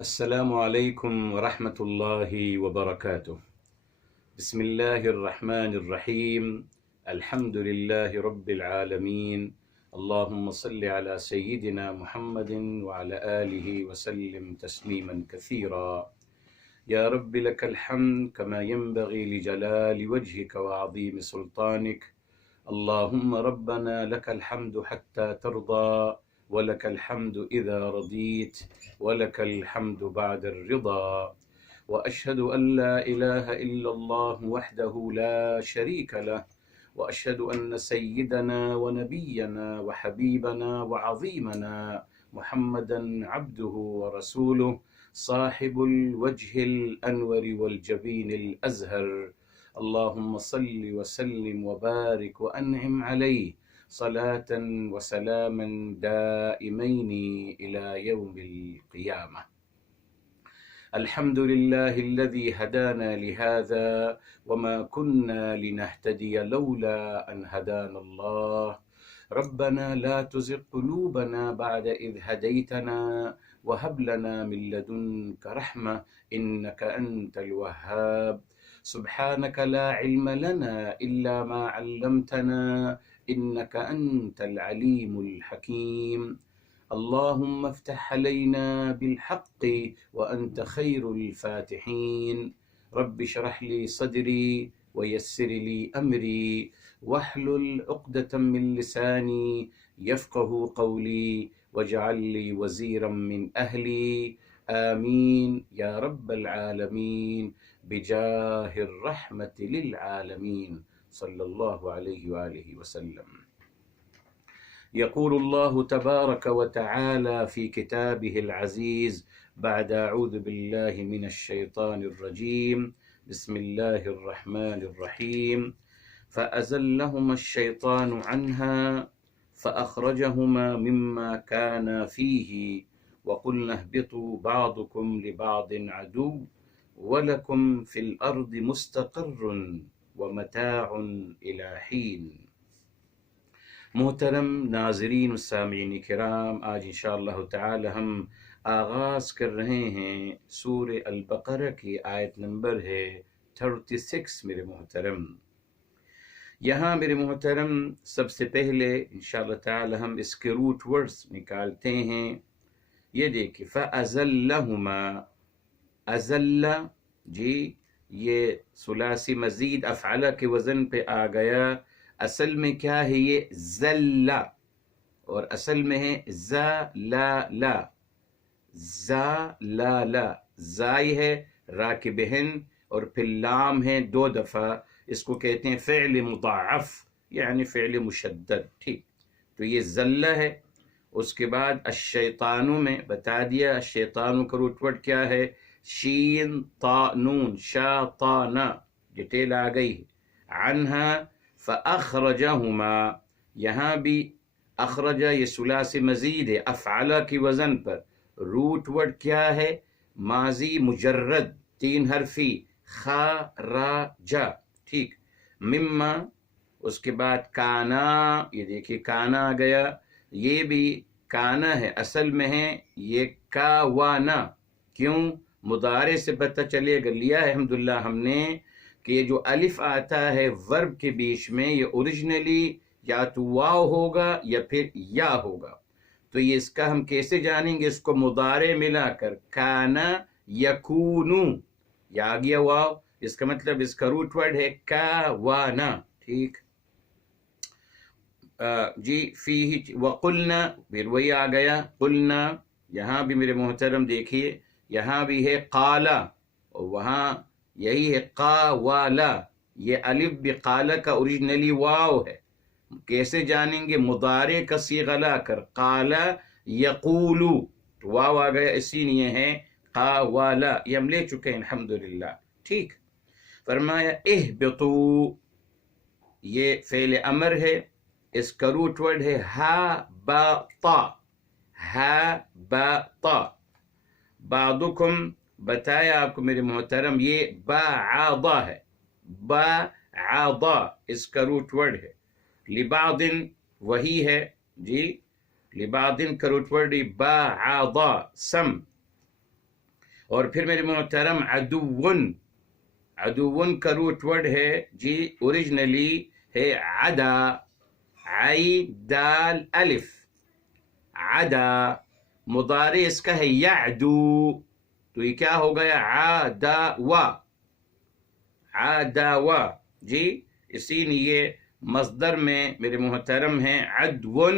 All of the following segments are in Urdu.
السلام عليكم ورحمة الله وبركاته. بسم الله الرحمن الرحيم. الحمد لله رب العالمين. اللهم صل على سيدنا محمد وعلى آله وسلم تسليما كثيرا. يا رب لك الحمد كما ينبغي لجلال وجهك وعظيم سلطانك. اللهم ربنا لك الحمد حتى ترضى، ولك الحمد إذا رضيت، ولك الحمد بعد الرضا. وأشهد أن لا إله إلا الله وحده لا شريك له، وأشهد أن سيدنا ونبينا وحبيبنا وعظيمنا محمدا عبده ورسوله، صاحب الوجه الأنور والجبين الأزهر. اللهم صل وسلم وبارك وأنعم عليه صلاة وسلاما دائمين إلى يوم القيامة. الحمد لله الذي هدانا لهذا وما كنا لنهتدي لولا أن هدانا الله. ربنا لا تزغ قلوبنا بعد إذ هديتنا وهب لنا من لدنك رحمة إنك أنت الوهاب. سبحانك لا علم لنا إلا ما علمتنا إنك أنت العليم الحكيم. اللهم افتح علينا بالحق وأنت خير الفاتحين. رب اشرح لي صدري ويسر لي أمري واحلل عقدة من لساني يفقه قولي واجعل لي وزيرا من أهلي. آمين يا رب العالمين بجاه الرحمة للعالمين صلى الله عليه وآله وسلم. يقول الله تبارك وتعالى في كتابه العزيز بعد أعوذ بالله من الشيطان الرجيم بسم الله الرحمن الرحيم. فأزلهما الشيطان عنها فأخرجهما مما كانا فيه وقلنا اهبطوا بعضكم لبعض عدو ولكم في الأرض مستقر ومتاع إلى حين. محترم ناظرین و سامعین کرام، آج انشاءاللہ تعالی ہم آغاز کر رہے ہیں سورہ البقرہ کی آیت نمبر ہے 36 میرے محترم۔ یہاں میرے محترم سب سے پہلے انشاءاللہ تعالی ہم اس کے روٹ ورڈز نکالتے ہیں۔ یہ دیکھیں فَأَزَلَّهُمَا، ازل جی یہ ثلاثی مزید افعلہ کے وزن پہ آ گیا۔ اصل میں کیا ہے یہ زل، اور اصل میں ہے زَلَلَ، زَلَلَ، زائی ہے را کے بہن اور پھر لام ہے دو دفعہ، اس کو کہتے ہیں فعل مضاعف یعنی فعل مشدد، ٹھیک؟ تو یہ زل ہے۔ اس کے بعد الشیطانو میں بتا دیا، الشیطانو کا روٹ ورڈ کیا ہے؟ شین تا نون، شاطانا، ڈیٹیل آ گئی۔ عنہا فأخرجہما، یہاں بھی اخرجہ یہ ثلاثی مزید ہے افعلہ کی وزن پر۔ روٹ ورڈ کیا ہے؟ ماضی مجرد تین حرفی خرجہ، ٹھیک؟ مما، اس کے بعد کانا، یہ دیکھیے کانا آ گیا، یہ بھی کانا ہے، اصل میں ہے یہ کاوانا۔ کیوں؟ مضارع سے پتہ چلے گا، لیا ہے الحمدللہ ہم نے کہ یہ جو الف آتا ہے ورب کے بیچ میں، یہ اوریجنلی یا تو واو ہوگا یا پھر یا ہوگا۔ تو یہ اس کا ہم کیسے جانیں گے؟ اس کو مضارع ملا کر کانا یکونو، یا آ گیا واو، اس کا مطلب اس کا روٹ ورڈ ہے کاوانا، ٹھیک؟ جی فیہ وقلنا، پھر وہی آ گیا قلنا۔ یہاں بھی میرے محترم دیکھیے، یہاں بھی ہے قالا اور وہاں یہی ہے قاوالا۔ یہ الف بھی قالا کا اوریجنلی واو ہے، کیسے جانیں گے؟ مضارع کا صیغہ لا کر قالا یقولو، تو واو آ گیا، اسی لیے ہے قاوالا، یہ ہم لے چکے ہیں الحمدللہ، ٹھیک؟ فرمایا اہبطو، یہ فعل امر ہے، اس کا روٹ ورڈ ہے ہابطا، ہابطا۔ بعضکم بتایا آپ کو میرے محترم، یہ بعضا ہے، بعضا اس کا روٹ ورڈ ہے۔ لبعض وہی ہے جی، لبعض کا روٹ ورڈ بعضا، سم اور پھر میرے محترم عدون، عدون کا روٹ ورڈ ہے جی اوریجنلی ہے عدا، عین دال الف، عدا، مضارع اس کا ہے یعدو، تو یہ کیا ہو گیا عادوا، عادوا جی. اسی لیے مصدر میں میرے محترم ہیں عدون،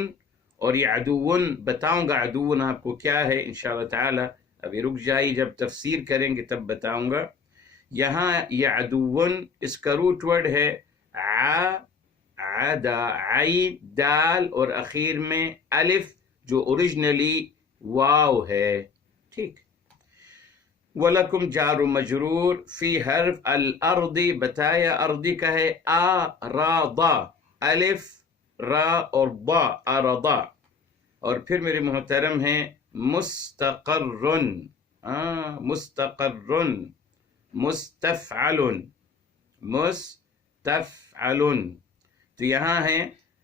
اور یہ عدون بتاؤں گا عدون آپ کو کیا ہے انشاءاللہ تعالی، ابھی رک جائیے جب تفسیر کریں گے تب بتاؤں گا. یہاں یہ عدون اس کا روٹ ورڈ ہے عدا، عین دال اور اخیر میں الف جو اوریجنلی واو ہے. ٹھیک. وَلَكُمْ جار و مجرور فی حرف الارض، بتایا ارضی کا ہے آراضا، الف را اور ضا، ارضا. اور پھر میرے محترم ہیں مستقر، مستقر، مستفعل، مستفعل. تو یہاں ہے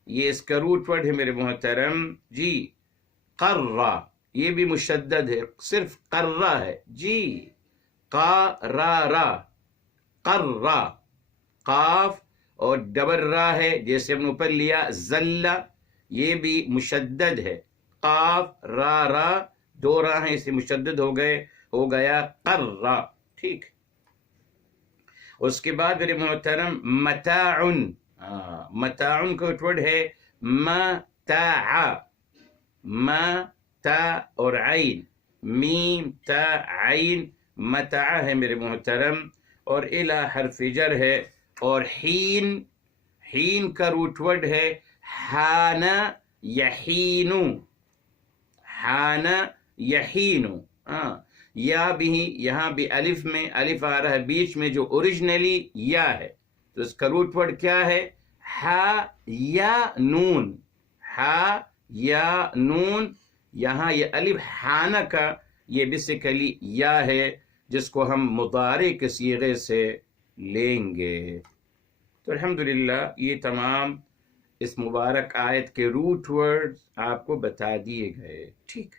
یہ اس کا روٹ ورڈ ہے میرے محترم جی قرہ، یہ بھی مشدد ہے، صرف قرہ ہے جی، قارارا، قرہ، قاف اور ڈبل را ہے جیسے ہم نے اوپر لیا زلہ، یہ بھی مشدد ہے، قاف را را دو را ہیں اسے مشدد ہو گئے، ہو گیا قرہ. ٹھیک. اس کے بعد میرے محترم متاعن، متاعن کا ورڈ ہے متاع، متا اور عین، میم تا عین، متاع ہے میرے محترم. اور الہ حرف جر ہے. اور حین، حین کا روٹ ورڈ ہے حان یحین، حان یحین. یا بھی یہاں بھی الف میں الف آ رہا ہے بیچ میں جو اوریجنلی یا ہے، تو اس کا روٹ ورڈ کیا ہے ہا یا نون، ہا یا نون. یہاں یہ الف حانہ کا یہ بیسیکلی یا ہے جس کو ہم مضارع کے صیغے سے لیں گے. تو الحمدللہ یہ تمام اس مبارک آیت کے روٹ ورڈ آپ کو بتا دیے گئے. ٹھیک.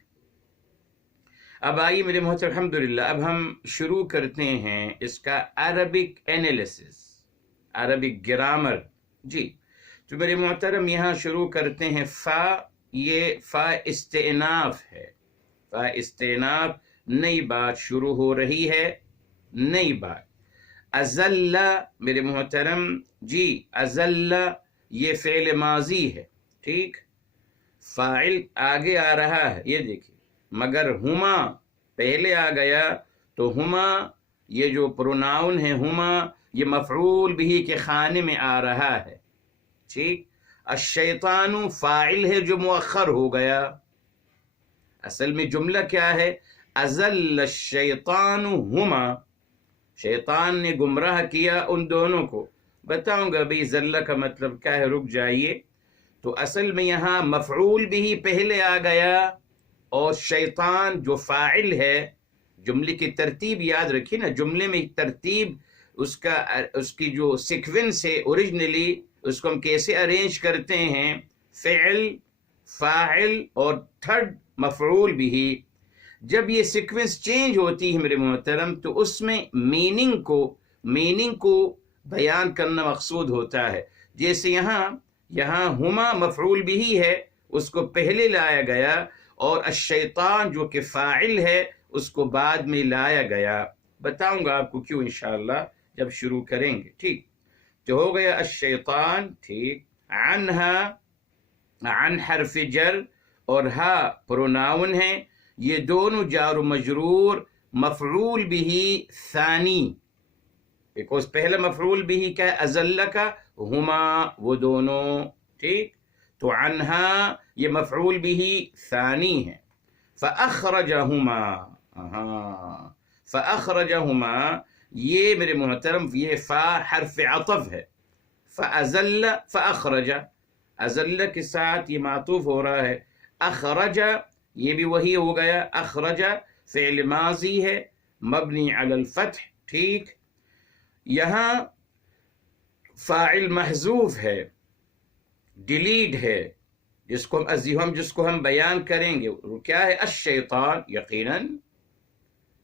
اب آئیے میرے محترم الحمدللہ اب ہم شروع کرتے ہیں اس کا عربک انالیسس، عربک گرامر. جی تو میرے محترم یہاں شروع کرتے ہیں فا، یہ فا استئناف ہے، فا استئناف، نئی بات شروع ہو رہی ہے، نئی بات. ازل میرے محترم جی ازل یہ فعل ماضی ہے. ٹھیک. فاعل آگے آ رہا ہے یہ دیکھیے، مگر ہما پہلے آ گیا تو ہما یہ جو پروناؤن ہے ہما یہ مفعول بھی کے خانے میں آ رہا ہے. ٹھیک. الشیطان فاعل ہے جو مؤخر ہو گیا. اصل میں جملہ کیا ہے ازل الشیطان ہما، شیطان نے گمراہ کیا ان دونوں کو. بتاؤں گا بھئی زلہ کا مطلب کیا ہے، رک جائیے. تو اصل میں یہاں مفعول بھی پہلے آ گیا اور شیطان جو فاعل ہے. جملے کی ترتیب یاد رکھیے نا، جملے میں ترتیب اس کی جو سیکوینس ہے اوریجنلی اس کو ہم کیسے ارینج کرتے ہیں، فعل، فاعل اور تھرڈ مفعول بھی. جب یہ سیکوینس چینج ہوتی ہے میرے محترم تو اس میں میننگ کو بیان کرنا مقصود ہوتا ہے. جیسے یہاں ہما مفعول بھی ہے اس کو پہلے لایا گیا اور الشیطان جو کہ فاعل ہے اس کو بعد میں لایا گیا. بتاؤں گا آپ کو کیوں انشاءاللہ جب شروع کریں گے. ٹھیک. تو ہو گیا الشیطان. ٹھیک. عنہا، عن حرف جر اور ہا پروناؤن ہے، یہ دونوں جار و مجرور مفعول بھی ثانی، بیکوز پہلا مفعول بھی کیا ہے ازل کا، ہما وہ دونوں. ٹھیک. تو عنہا یہ مفعول بھی ثانی ہے. فاخرجہما، فاخرجہما یہ میرے محترم یہ فا حرف عطف ہے. فازل فاخرج، ازل کے ساتھ یہ معطوف ہو رہا ہے. اخرج یہ بھی وہی ہو گیا، اخرج فعل ماضی ہے مبنی علی الفتح. ٹھیک. یہاں فاعل محذوف ہے، ڈیلیٹ ہے، جس کو ہم بیان کریں گے. کیا ہے الشیطان، یقیناً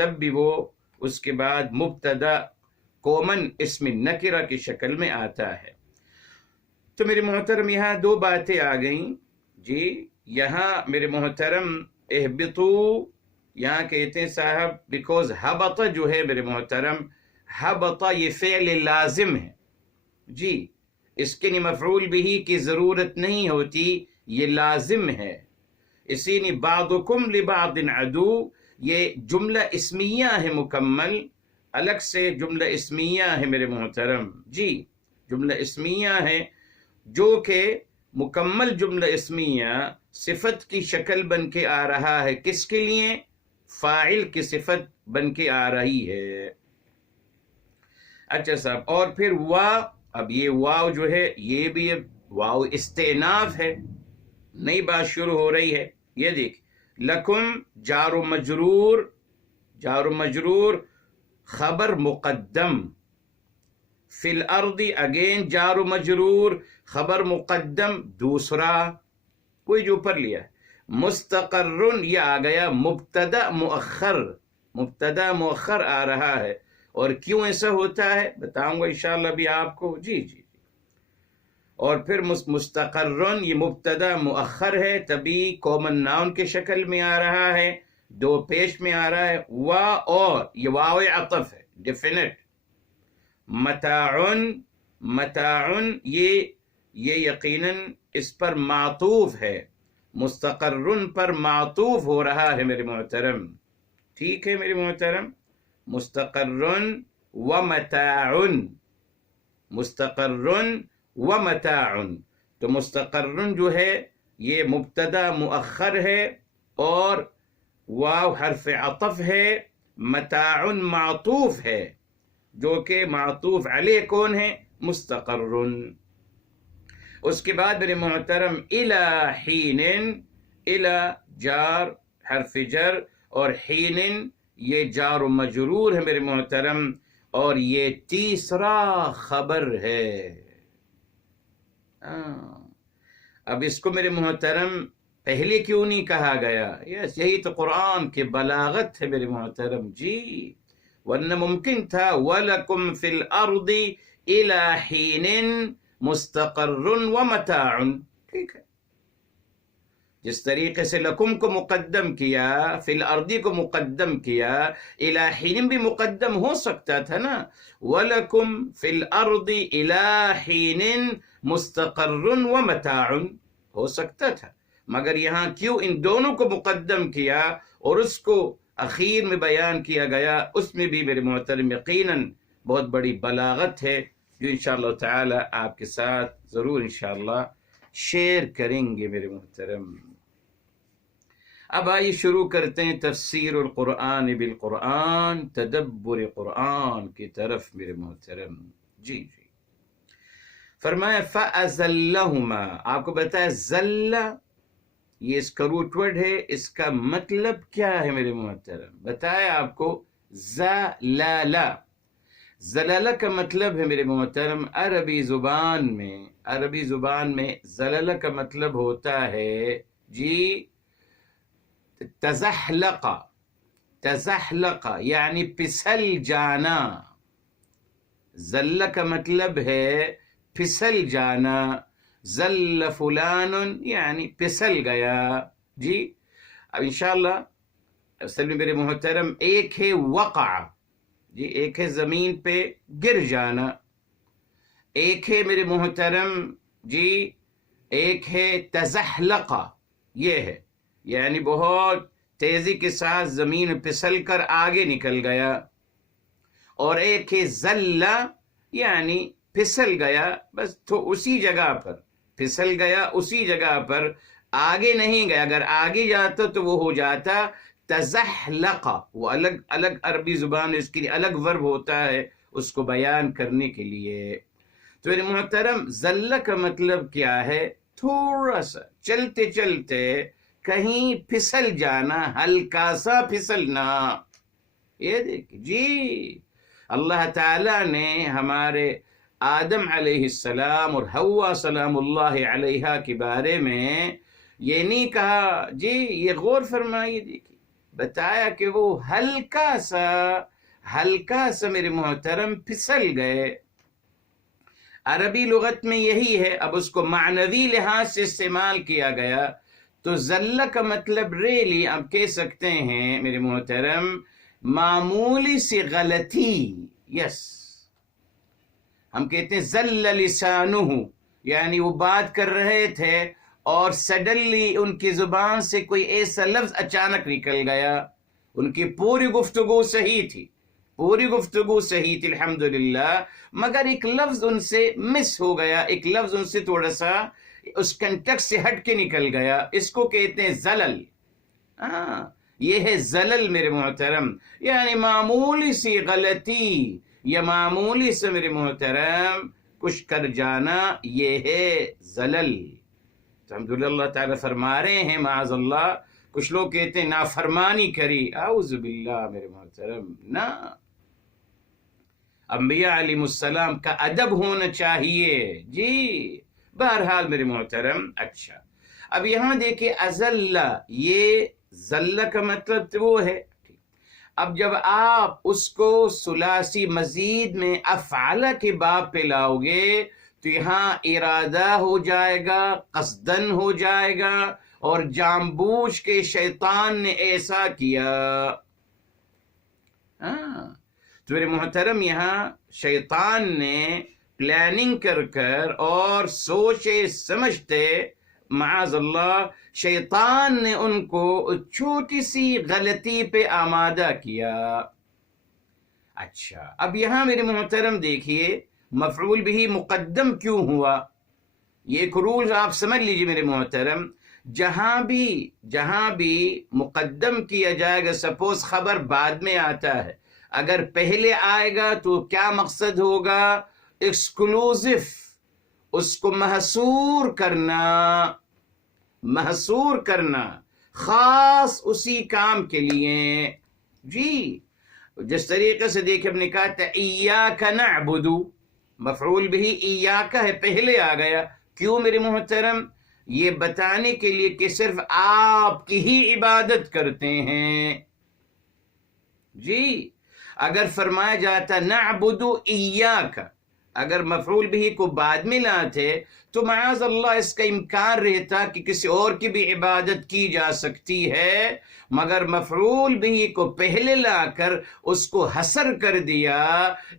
تب بھی وہ اس کے بعد مبتدا کومن اسم نکرہ کی شکل میں آتا ہے۔ تو میرے محترم یہاں دو باتیں آ گئیں جی۔ یہاں میرے محترم اہبطو یہاں کہتے ہیں صاحب بیکوز حبط جو ہے میرے محترم، حبط یہ فعل لازم ہے جی، اس کے لیے مفعول بھی کی ضرورت نہیں ہوتی، یہ لازم ہے۔ اسی لیے بعضکم لبعض عدو یہ جملہ اسمیہ ہے مکمل، الگ سے جملہ اسمیہ ہے میرے محترم جی، جملہ اسمیہ ہے جو کہ مکمل جملہ اسمیہ صفت کی شکل بن کے آ رہا ہے، کس کے لیے؟ فاعل کی صفت بن کے آ رہی ہے۔ اچھا صاحب، اور پھر واو، اب یہ واو جو ہے یہ بھی واو استئناف ہے، نئی بات شروع ہو رہی ہے۔ یہ دیکھ لکم جار و مجرور، جار و مجرور خبر مقدم، فی الارض اگین جار و مجرور خبر مقدم دوسرا، کوئی جو اوپر لیا ہے۔ مستقر یہ آ گیا مبتدا مؤخر، مبتدا مؤخر آ رہا ہے، اور کیوں ایسا ہوتا ہے بتاؤں گا انشاءاللہ بھی آپ کو جی جی۔ اور پھر مستقر یہ مبتدا مؤخر ہے، تبھی کامن ناؤن کے شکل میں آ رہا ہے، دو پیش میں آ رہا ہے، وا اور یہ واو عطف ہے ڈیفینٹ۔ متاعن، متاعن یہ یقیناً اس پر معطوف ہے، مستقرن پر معطوف ہو رہا ہے میرے محترم، ٹھیک ہے میرے محترم، مستقرن و متاعن، مستقرن و متاعن۔ تو مستقرن جو ہے یہ مبتدا مؤخر ہے اور واو حرف عطف ہے، متاعن معطوف ہے، جو کہ معطوف علیہ کون ہے؟ مستقرن۔ اس کے بعد میرے محترم الی حین، الی جار حرف جر اور حین یہ جار و مجرور ہے میرے محترم، اور یہ تیسرا خبر ہے۔ اب اس کو میرے محترم پہلے کیوں نہیں کہا گیا؟ یہی تو قرآن کی بلاغت ہے میرے محترم جی، ورنہ ممکن تھا وَلَكُمْ فِي الْأَرْضِ إِلَى حِينٍ مستقر و متاع، ٹھیک ہے، جس طریقے سے لکم کو مقدم کیا، فی الارض کو مقدم کیا، الی حین بھی مقدم ہو سکتا تھا نا، وَلَكُمْ فِي الْأَرْضِ إِلَى حِينٍ مستقر و متاع ہو سکتا تھا، مگر یہاں کیوں ان دونوں کو مقدم کیا اور اس کو اخیر میں بیان کیا گیا؟ اس میں بھی میرے محترم یقیناً بہت بڑی بلاغت ہے، جو انشاءاللہ تعالی آپ کے ساتھ ضرور انشاءاللہ شیئر کریں گے میرے محترم۔ اب آئیے شروع کرتے ہیں تفسیر القرآن بالقرآن، تدبر قرآن کی طرف میرے محترم جی جی۔ فرمایا فَأَزَلَّهُمَا، آپ کو بتایا زل یہ اس کا روٹ ورڈ ہے، اس کا مطلب کیا ہے میرے محترم؟ بتایا آپ کو زلالہ، زلالہ کا مطلب ہے میرے محترم عربی زبان میں، عربی زبان میں زلالہ کا مطلب ہوتا ہے جی تزحلق، تزحلق یعنی پھسل جانا، زل کا مطلب ہے پھسل جانا، زل فلان یعنی پھسل گیا جی۔ اب انشاءاللہ اصل میں میرے محترم ایک ہے وقع جی، ایک ہے زمین پہ گر جانا، ایک ہے میرے محترم جی ایک ہے تزحلق، یہ ہے یعنی بہت تیزی کے ساتھ زمین پھسل کر آگے نکل گیا، اور ایک ہے زل یعنی پھسل گیا بس تو اسی جگہ پر پھسل گیا، اسی جگہ پر آگے نہیں گیا، اگر آگے جاتا تو وہ ہو جاتا تزحلق، وہ الگ الگ عربی زبان اس کے لیے الگ ورب ہوتا ہے اس کو بیان کرنے کے لیے۔ تو میرے محترم زل کا مطلب کیا ہے؟ تھوڑا سا چلتے چلتے کہیں پھسل جانا، ہلکا سا پھسلنا۔ یہ دیکھ جی اللہ تعالیٰ نے ہمارے آدم علیہ السلام اور حوا سلام اللہ علیہا کے بارے میں یہ نہیں کہا جی، یہ غور فرمائیے، دیکھیے بتایا کہ وہ ہلکا سا میرے محترم پھسل گئے. عربی لغت میں یہی ہے. اب اس کو معنوی لحاظ سے استعمال کیا گیا تو زلہ کا مطلب ریلی آپ کہہ سکتے ہیں میرے محترم معمولی سی غلطی. یس ہم کہتے ہیں زل لسانہ، یعنی وہ بات کر رہے تھے اور سڈنلی ان کی زبان سے کوئی ایسا لفظ اچانک نکل گیا. ان کی پوری گفتگو صحیح تھی، الحمدللہ، مگر ایک لفظ ان سے مس ہو گیا، ایک لفظ ان سے تھوڑا سا اس کنٹیکسٹ سے ہٹ کے نکل گیا. اس کو کہتے ہیں زلل. یہ ہے زلل میرے محترم، یعنی معمولی سی غلطی یا معمولی سے میرے محترم کچھ کر جانا، یہ ہے زلل. الحمدللہ اللہ تعالیٰ فرما رہے ہیں معاذ اللہ. کچھ لوگ کہتے ہیں نافرمانی کری، اعوذ باللہ میرے محترم. نہ، انبیاء علیہ السلام کا ادب ہونا چاہیے. جی بہرحال میرے محترم. اچھا اب یہاں دیکھیں ازل، یہ ذلہ کا مطلب تو وہ ہے. اب جب آپ اس کو ثلاثی مزید میں افعال کے باب پہ لاؤ گے تو یہاں ارادہ ہو جائے گا، قصدن ہو جائے گا، اور جان بوجھ کے شیطان نے ایسا کیا. تو میرے محترم یہاں شیطان نے پلاننگ کر اور سوچے سمجھتے معاذ اللہ شیطان نے ان کو چھوٹی سی غلطی پہ آمادہ کیا. اچھا اب یہاں میرے محترم دیکھیے مفعول بھی مقدم کیوں ہوا. یہ ایک رول آپ سمجھ لیجیے میرے محترم. جہاں بھی مقدم کیا جائے گا، سپوز خبر بعد میں آتا ہے، اگر پہلے آئے گا تو کیا مقصد ہوگا؟ ایکسکلوزیو، اس کو محصور کرنا خاص اسی کام کے لیے. جی جس طریقے سے دیکھیں ہم نے کہا تھا ایاک نعبد، مفعول بھی ایاک ہے، پہلے آ گیا. کیوں میرے محترم؟ یہ بتانے کے لیے کہ صرف آپ کی ہی عبادت کرتے ہیں. جی اگر فرمایا جاتا نعبد ایاک، اگر مفعول بھی کو بعد میں لاتے تو معاذ اللہ اس کا امکان رہتا کہ کسی اور کی بھی عبادت کی جا سکتی ہے، مگر مفعول بھی کو پہلے لا کر اس کو حصر کر دیا،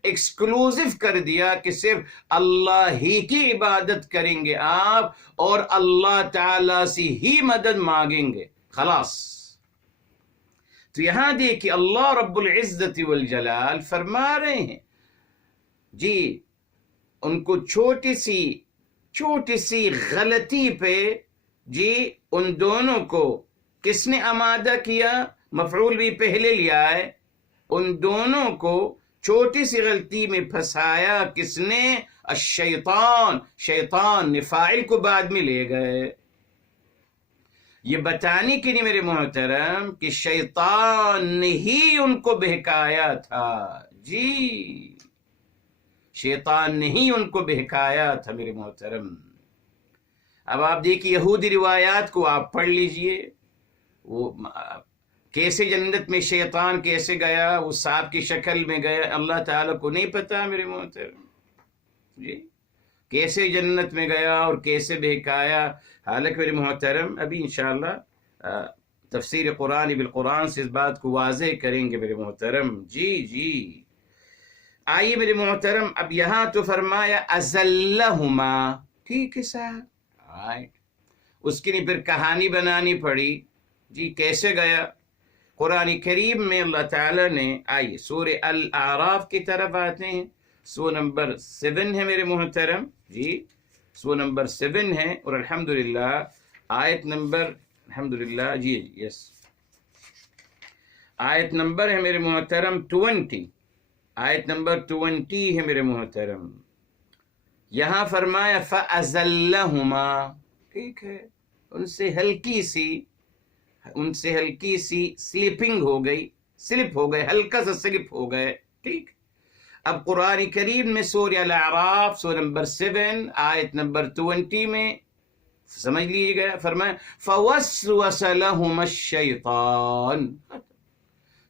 ایکسکلوزیو کر دیا کہ صرف اللہ ہی کی عبادت کریں گے آپ اور اللہ تعالی سے ہی مدد مانگیں گے، خلاص. تو یہاں دیکھیں اللہ رب العزت والجلال فرما رہے ہیں جی ان کو چھوٹی سی غلطی پہ جی ان دونوں کو کس نے آمادہ کیا؟ مفعول بھی پہلے لیا ہے. ان دونوں کو چھوٹی سی غلطی میں پھنسایا کس نے؟ شیطان نے فاعل کو بعد میں لے گئے. یہ بتانے کے لیے میرے محترم کہ شیطان نے ہی ان کو بہکایا تھا. جی شیطان نے ہی ان کو بہکایا تھا میرے محترم. اب آپ دیکھیے یہودی روایات کو آپ پڑھ لیجئے، وہ کیسے جنت میں شیطان کیسے گیا، وہ سانپ کی شکل میں گیا، اللہ تعالیٰ کو نہیں پتا میرے محترم. جی کیسے جنت میں گیا اور کیسے بہکایا. حالانکہ میرے محترم ابھی انشاءاللہ تفسیر قرآن بالقرآن سے اس بات کو واضح کریں گے میرے محترم. جی آئیے میرے محترم اب یہاں تو فرمایا ازلہما، ٹھیک ہے صاحب. اس کے لیے پھر کہانی بنانی پڑی. جی کیسے گیا؟ قرآن کریم میں اللہ تعالیٰ نے، آئیے سورہ الاعراف کی طرف آتے ہیں. سورہ نمبر 7 ہے میرے محترم. جی سورہ نمبر 7 ہے اور الحمدللہ آیت نمبر، الحمدللہ جی یس آیت نمبر ہے میرے محترم 20. آیت نمبر 20 ہے میرے محترم. یہاں فرمایا فَأَزَلَّهُمَا، ٹھیک ہے، ان سے ہلکی سی سلپ ہو گئے، ہلکا سا سلپ ہو گئے. ٹھیک. اب قرآن کریم میں سورہ الاعراف سورہ نمبر 7 آیت نمبر 20 میں سمجھ لیجیے گا، فرمایا فوسوس لهما الشیطان،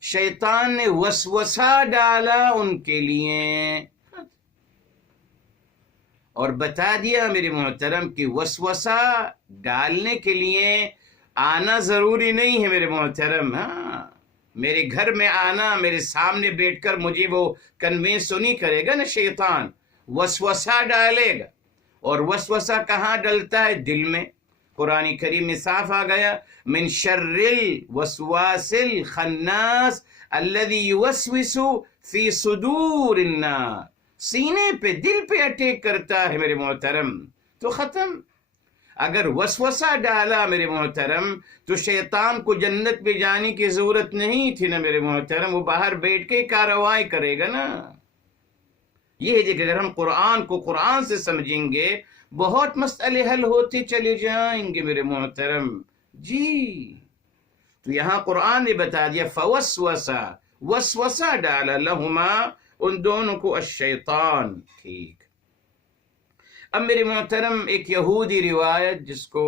شیطان نے وسوسہ ڈالا ان کے لیے، اور بتا دیا میرے محترم کہ وسوسہ ڈالنے کے لیے آنا ضروری نہیں ہے میرے محترم. ہاں، میرے گھر میں آنا، میرے سامنے بیٹھ کر مجھے وہ کنوینس تو نہیں کرے گا نا، شیطان وسوسہ ڈالے گا. اور وسوسہ کہاں ڈلتا ہے؟ دل میں. قرآن کریم میں صاف آ گیا من شر الوسواس الخناس الذي يوسوس في صدور الناس، سینے پہ، دل پہ اٹیک کرتا ہے میرے محترم. تو ختم. اگر وسوسہ ڈالا میرے محترم تو شیطان کو جنت میں جانے کی ضرورت نہیں تھی نا میرے محترم، وہ باہر بیٹھ کے کارروائی کرے گا نا. یہ ہے کہ اگر ہم قرآن کو قرآن سے سمجھیں گے بہت مسئلے حل ہوتے چلے جائیں گے میرے محترم. جی تو یہاں قرآن نے بتا دیا فوسوسہ، وسوسہ ڈالا لہما، ان دونوں کو، الشیطان. ٹھیک. اب میرے محترم ایک یہودی روایت جس کو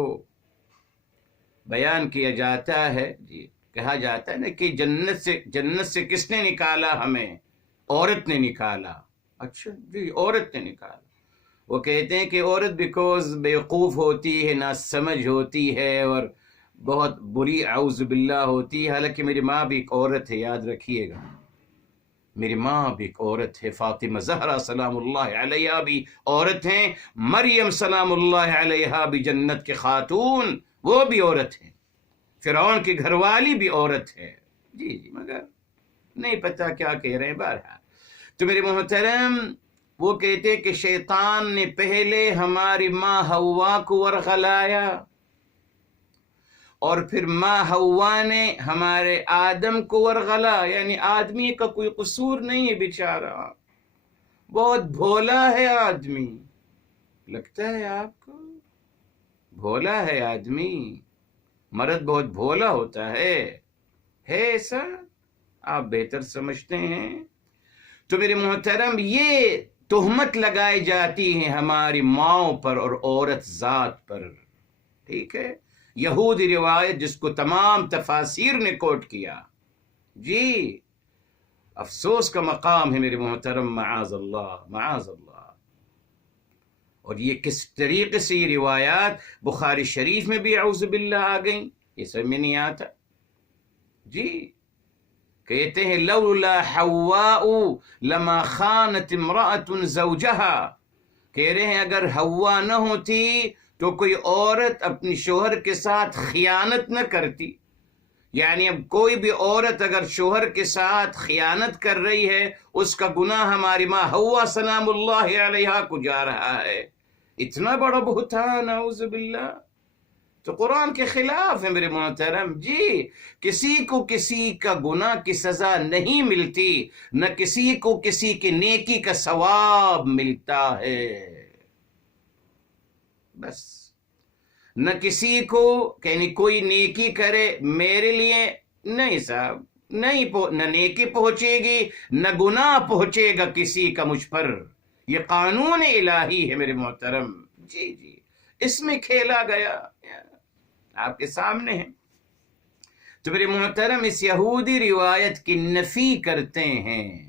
بیان کیا جاتا ہے، جی کہا جاتا ہے نا کہ جنت سے کس نے نکالا ہمیں؟ عورت نے نکالا. اچھا جی، عورت نے نکالا. وہ کہتے ہیں کہ عورت بیکوز بیوقوف ہوتی ہے، نہ سمجھ ہوتی ہے، اور بہت بری اعوذ باللہ ہوتی ہے. حالانکہ میری ماں بھی ایک عورت ہے، یاد رکھیے گا، میری ماں بھی ایک عورت ہے. فاطمہ زہرا سلام اللہ علیہا بھی عورت ہیں، مریم سلام اللہ علیہا بھی جنت کے خاتون، وہ بھی عورت ہیں. فرعون کی گھر والی بھی عورت ہے. جی جی، مگر نہیں پتہ کیا کہہ رہے ہیں. بہرحال تو میرے محترم وہ کہتے کہ شیطان نے پہلے ہماری ماں حوا کو ورغلایا، اور پھر ماں حوا نے ہمارے آدم کو ورغلا. یعنی آدمی کا کوئی قصور نہیں ہے بیچارہ، بہت بھولا ہے آدمی. لگتا ہے آپ کو بھولا ہے آدمی؟ مرد بہت بھولا ہوتا ہے ایسا؟ آپ بہتر سمجھتے ہیں. تو میرے محترم یہ تہمت لگائی جاتی ہیں ہماری ماؤں پر اور عورت ذات پر. ٹھیک ہے، یہودی روایت جس کو تمام تفاسیر نے کوٹ کیا. جی افسوس کا مقام ہے میرے محترم، معاذ اللہ معاذ اللہ. اور یہ کس طریقے سے یہ روایات بخاری شریف میں بھی اعوذ باللہ آ گئیں، یہ سمجھ میں نہیں آتا. جی کہتے ہیں لولا حواء لما خانت امرأة زوجها، کہہ رہے ہیں اگر حوا نہ ہوتی تو کوئی عورت اپنی شوہر کے ساتھ خیانت نہ کرتی. یعنی اب کوئی بھی عورت اگر شوہر کے ساتھ خیانت کر رہی ہے، اس کا گناہ ہماری ماں حوا سلام اللہ علیہا کو جا رہا ہے. اتنا بڑا بہتان، اعوذ باللہ. تو قرآن کے خلاف ہے میرے محترم. جی کسی کو کسی کا گناہ کی سزا نہیں ملتی، نہ کسی کو کسی کی نیکی کا ثواب ملتا ہے. بس نہ کسی کو یعنی کوئی نیکی کرے میرے لیے نہیں صاحب، نہ نیکی پہنچے گی نہ گناہ پہنچے گا کسی کا مجھ پر. یہ قانون الہی ہے میرے محترم. جی جی، اس میں کھیلا گیا، آپ کے سامنے ہے. تو میرے محترم اس یہودی روایت کی نفی کرتے ہیں.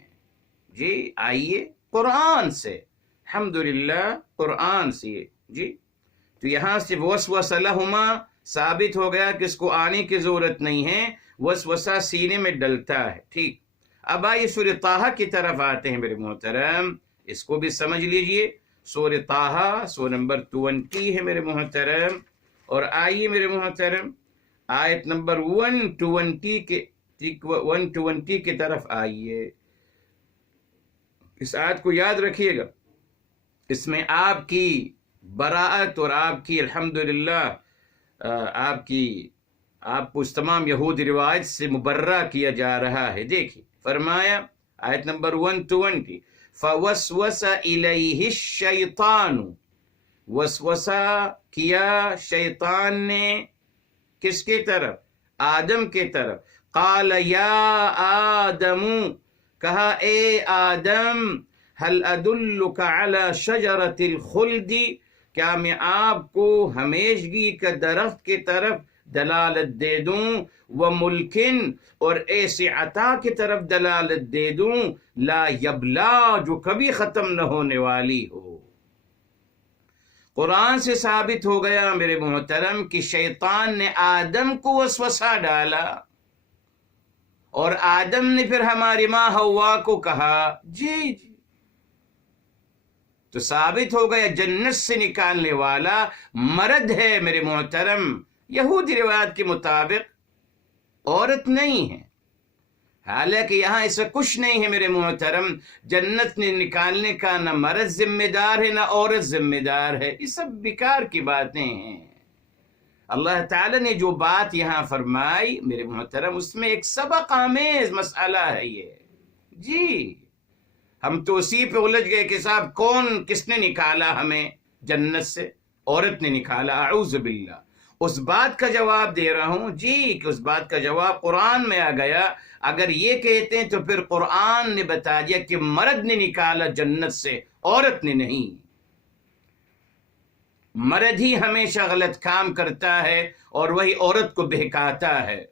جی آئیے قرآن سے، الحمدللہ قرآن سے. جی تو یہاں سے وسوسہ لہما ثابت ہو گیا کہ اس کو آنے کی ضرورت نہیں ہے، وسوسہ سینے میں ڈلتا ہے. ٹھیک. اب آئیے سورہ طٰہٰ کی طرف آتے ہیں میرے محترم، اس کو بھی سمجھ لیجئے. سورہ طٰہٰ سورہ نمبر 20 ہے میرے محترم. اور آئیے میرے محترم آیت نمبر 120 کی طرف آئیے. اس آیت کو یاد رکھیے گا، اس میں آپ کی براءت اور آپ کی الحمدللہ آپ کو اس تمام یہودی روایت سے مبرہ کیا جا رہا ہے. دیکھیے فرمایا آیت نمبر 120 فوسوس الیہ الشیطان، وسوسہ کیا شیطان نے کس کی طرف؟ آدم کی طرف. قال یا آدم، کہا اے آدم، هل ادلک علی شجرۃ الخلد، کیا میں آپ کو ہمیشگی کا درخت کی طرف دلالت دے دوں، وہ ملکن اور ایسی عطا کی طرف دلالت دے دوں لا یبلا، جو کبھی ختم نہ ہونے والی ہو۔ قرآن سے ثابت ہو گیا میرے محترم کہ شیطان نے آدم کو وسوسہ ڈالا، اور آدم نے پھر ہماری ماں حوا کو کہا جی تو ثابت ہو گیا جنت سے نکالنے والا مرد ہے میرے محترم۔ یہودی روایت کے مطابق عورت نہیں ہے، حالانکہ یہاں ایسا کچھ نہیں ہے میرے محترم۔ جنت نے نکالنے کا نہ مرد ذمہ دار ہے نہ عورت ذمہ دار ہے، یہ سب بیکار کی باتیں ہیں۔ اللہ تعالی نے جو بات یہاں فرمائی میرے محترم، اس میں ایک سبق آمیز مسئلہ ہے یہ۔ جی ہم تو اسی پہ الجھ گئے کہ صاحب کس نے نکالا ہمیں جنت سے؟ عورت نے نکالا، اعوذ باللہ۔ اس بات کا جواب دے رہا ہوں جی کہ اس بات کا جواب قرآن میں آ گیا۔ اگر یہ کہتے ہیں تو پھر قرآن نے بتا دیا کہ مرد نے نکالا جنت سے، عورت نے نہیں۔ مرد ہی ہمیشہ غلط کام کرتا ہے اور وہی عورت کو بہکاتا ہے،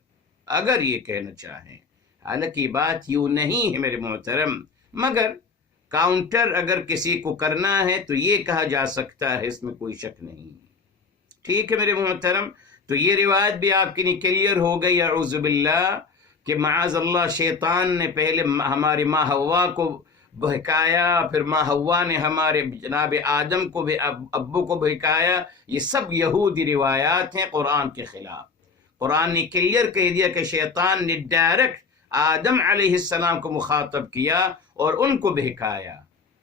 اگر یہ کہنا چاہیں۔ حالانکہ بات یوں نہیں ہے میرے محترم، مگر کاؤنٹر اگر کسی کو کرنا ہے تو یہ کہا جا سکتا ہے، اس میں کوئی شک نہیں۔ ٹھیک ہے میرے محترم، تو یہ روایت بھی آپ کی کلیئر ہو گئی اعوذ باللہ کہ معاذ اللہ شیطان نے پہلے ہماری ماں حوا کو بہکایا، پھر ماں حوا نے ہمارے جناب آدم کو بھی ابو کو بہکایا۔ یہ سب یہودی روایات ہیں قرآن کے خلاف۔ قرآن نے کلیئر کہہ دیا کہ شیطان نے ڈائریکٹ آدم علیہ السلام کو مخاطب کیا اور ان کو بہکایا۔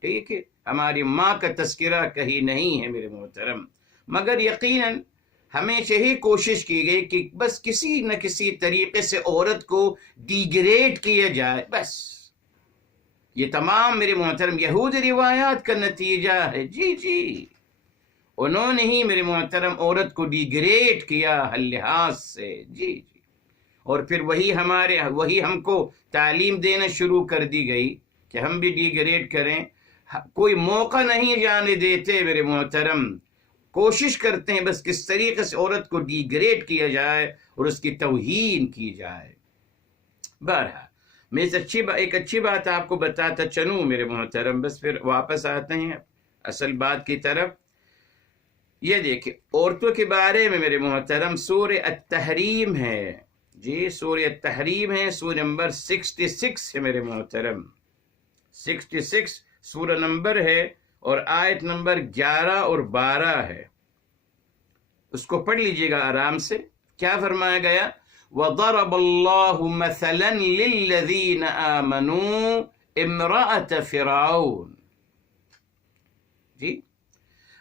ٹھیک ہے، ہماری ماں کا تذکرہ کہیں نہیں ہے میرے محترم، مگر یقیناً ہمیشہ ہی کوشش کی گئی کہ بس کسی نہ کسی طریقے سے عورت کو ڈیگریڈ کیا جائے، بس یہ تمام میرے محترم یہودی روایات کا نتیجہ ہے۔ جی انہوں نے ہی میرے محترم عورت کو ڈیگریڈ کیا ہر لحاظ سے۔ جی اور پھر وہی ہم کو تعلیم دینا شروع کر دی گئی کہ ہم بھی ڈیگریڈ کریں۔ کوئی موقع نہیں جانے دیتے میرے محترم، کوشش کرتے ہیں بس کس طریقے سے عورت کو ڈیگریڈ کیا جائے اور اس کی توہین کی جائے۔ بہرحال میں ایک اچھی بات آپ کو بتاتا چلوں میرے محترم، بس پھر واپس آتے ہیں اصل بات کی طرف۔ یہ دیکھیں عورتوں کے بارے میں میرے محترم سورہ التحریم ہے، جی سورہ التحریم ہے، سورہ نمبر 66 ہے میرے محترم، 66 سورہ نمبر ہے اور آیت نمبر 11 اور 12 ہے، اس کو پڑھ لیجئے گا آرام سے۔ کیا فرمایا گیا؟ وَضَرَبَ اللَّهُ مَثَلًا لِلَّذِينَ آمَنُوا امْرَأَةَ فِرْعَوْنَ۔ جی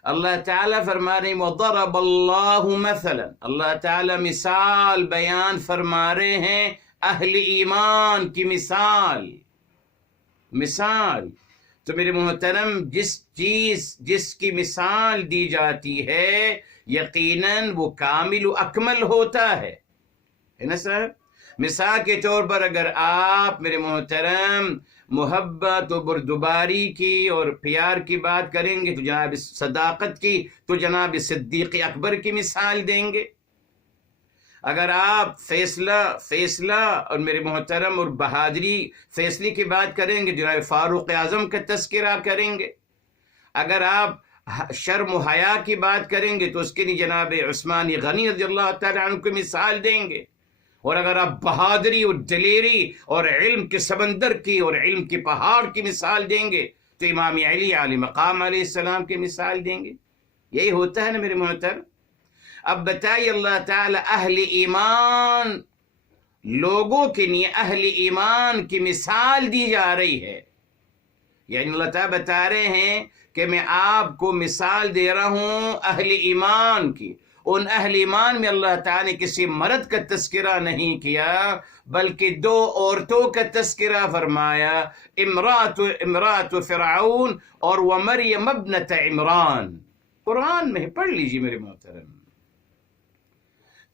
اللہ تعالیٰ فرما رہے ہیں وَضَرَبَ اللَّهُ مَثَلًا، اللہ تعالیٰ مثال بیان فرما رہے ہیں اہل ایمان کی مثال۔ تو میرے محترم جس کی مثال دی جاتی ہے یقیناً وہ کامل و اکمل ہوتا ہے نا صاحب؟ مثال کے طور پر اگر آپ میرے محترم محبت و بردباری کی اور پیار کی بات کریں گے تو جناب صداقت کی تو جناب صدیق اکبر کی مثال دیں گے۔ اگر آپ فیصلہ اور میرے محترم اور بہادری فیصلے کی بات کریں گے جناب فاروق اعظم کا تذکرہ کریں گے۔ اگر آپ شرم و حیا کی بات کریں گے تو اس کے لیے جناب عثمان غنی رضی اللہ تعالیٰ عنہ کی مثال دیں گے۔ اور اگر آپ بہادری اور دلیری اور علم کے سمندر کی اور علم کے پہاڑ کی مثال دیں گے تو امام علی علیہ مقام علیہ السلام کی مثال دیں گے۔ یہی ہوتا ہے نا میرے محترم۔ اب بتائیے اللہ تعالی اہل ایمان لوگوں کے لیے اہل ایمان کی مثال دی جا رہی ہے، یعنی اللہ تعالی بتا رہے ہیں کہ میں آپ کو مثال دے رہا ہوں اہل ایمان کی۔ ان اہل ایمان میں اللہ تعالی نے کسی مرد کا تذکرہ نہیں کیا بلکہ دو عورتوں کا تذکرہ فرمایا، امرأۃ فرعون اور ومریم ابنۃ عمران۔ قرآن میں پڑھ لیجیے میرے محترم،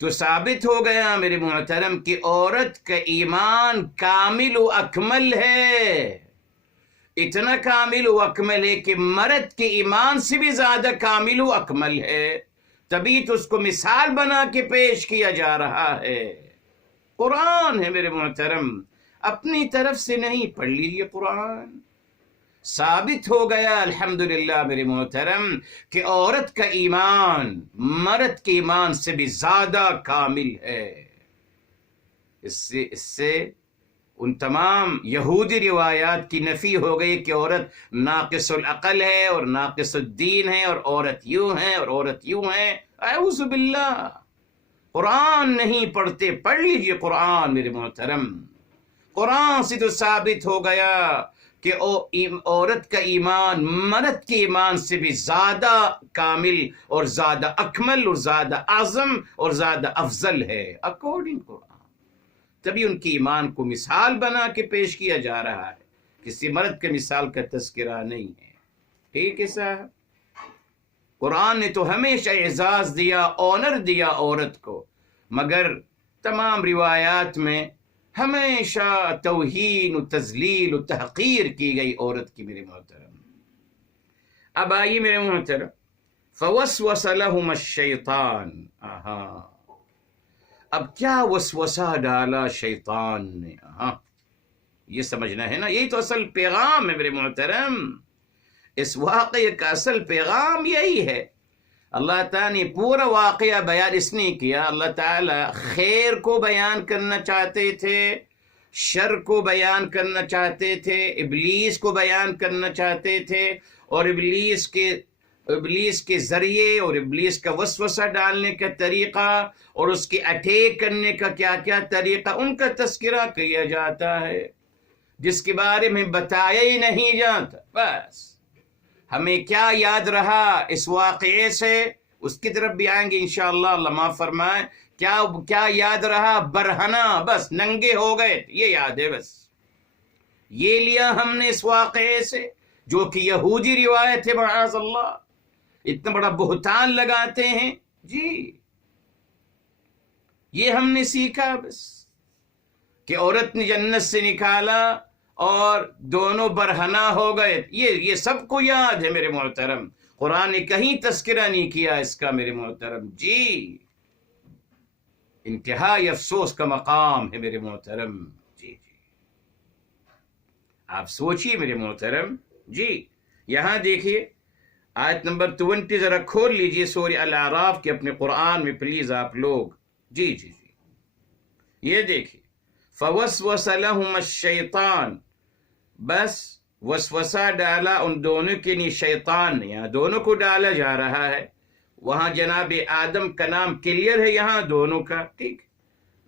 تو ثابت ہو گیا میرے محترم کہ عورت کا ایمان کامل و اکمل ہے، اتنا کامل و اکمل ہے کہ مرد کے ایمان سے بھی زیادہ کامل و اکمل ہے، تبھی تو اس کو مثال بنا کے پیش کیا جا رہا ہے۔ قرآن ہے میرے محترم، اپنی طرف سے نہیں، پڑھ لیجیے قرآن، ثابت ہو گیا الحمدللہ میرے محترم کہ عورت کا ایمان مرد کے ایمان سے بھی زیادہ کامل ہے۔ اس سے ان تمام یہودی روایات کی نفی ہو گئی کہ عورت ناقص العقل ہے اور ناقص الدین ہے اور عورت یوں ہے اور عورت یوں ہے، اعوذ باللہ۔ قرآن نہیں پڑھتے، پڑھ لیجئے قرآن میرے محترم، قرآن سے تو ثابت ہو گیا کہ عورت کا ایمان مرد کے ایمان سے بھی زیادہ کامل اور زیادہ اکمل اور زیادہ اعظم اور زیادہ افضل ہے اکارڈنگ قرآن۔ تبھی ان کی ایمان کو مثال بنا کے پیش کیا جا رہا ہے، کسی مرد کے مثال کا تذکرہ نہیں ہے۔ ٹھیک ہے صاحب، قرآن نے تو ہمیشہ اعزاز دیا، آنر دیا عورت کو، مگر تمام روایات میں ہمیشہ توہین و تذلیل و تحقیر کی گئی عورت کی میرے محترم۔ اب آئیے میرے محترم، فوسوس لہم الشیطان، اب کیا وسوسہ ڈالا شیطان نے؟ یہ سمجھنا ہے نا، یہی تو اصل پیغام ہے میرے محترم، اس واقعے کا اصل پیغام یہی ہے۔ اللہ تعالیٰ نے پورا واقعہ بیان اس نے کیا، اللہ تعالیٰ خیر کو بیان کرنا چاہتے تھے، شر کو بیان کرنا چاہتے تھے، ابلیس کو بیان کرنا چاہتے تھے، اور ابلیس کے ذریعے اور ابلیس کا وسوسہ ڈالنے کا طریقہ اور اس کے اٹیک کرنے کا کیا کیا طریقہ، ان کا تذکرہ کیا جاتا ہے، جس کے بارے میں بتایا ہی نہیں جاتا۔ بس ہمیں کیا یاد رہا اس واقعے سے، اس کی طرف بھی آئیں گے انشاءاللہ، اللہ معاف فرمائے۔ کیا یاد رہا؟ برہنہ، بس ننگے ہو گئے، یہ یاد ہے، بس یہ لیا ہم نے اس واقعے سے جو کہ یہودی روایت ہے، معاذ اللہ، اتنا بڑا بہتان لگاتے ہیں جی، یہ ہم نے سیکھا بس کہ عورت نے جنت سے نکالا اور دونوں برہنہ ہو گئے، یہ سب کو یاد ہے میرے محترم، قرآن نے کہیں تذکرہ نہیں کیا اس کا میرے محترم جی، انتہائی افسوس کا مقام ہے میرے محترم جی۔ آپ سوچئے میرے محترم جی، یہاں دیکھیے آیت نمبر 20 ذرا کھول لیجئے سورہ الاعراف کے اپنے قرآن میں پلیز آپ لوگ، جی، یہ دیکھیے، فوسوس لہم الشیطان، بس وسوسہ ڈالا ان دونوں کے لیے شیطان نے، یہاں دونوں کو ڈالا جا رہا ہے، وہاں جناب آدم کا نام کلیئر ہے، یہاں دونوں کا، ٹھیک،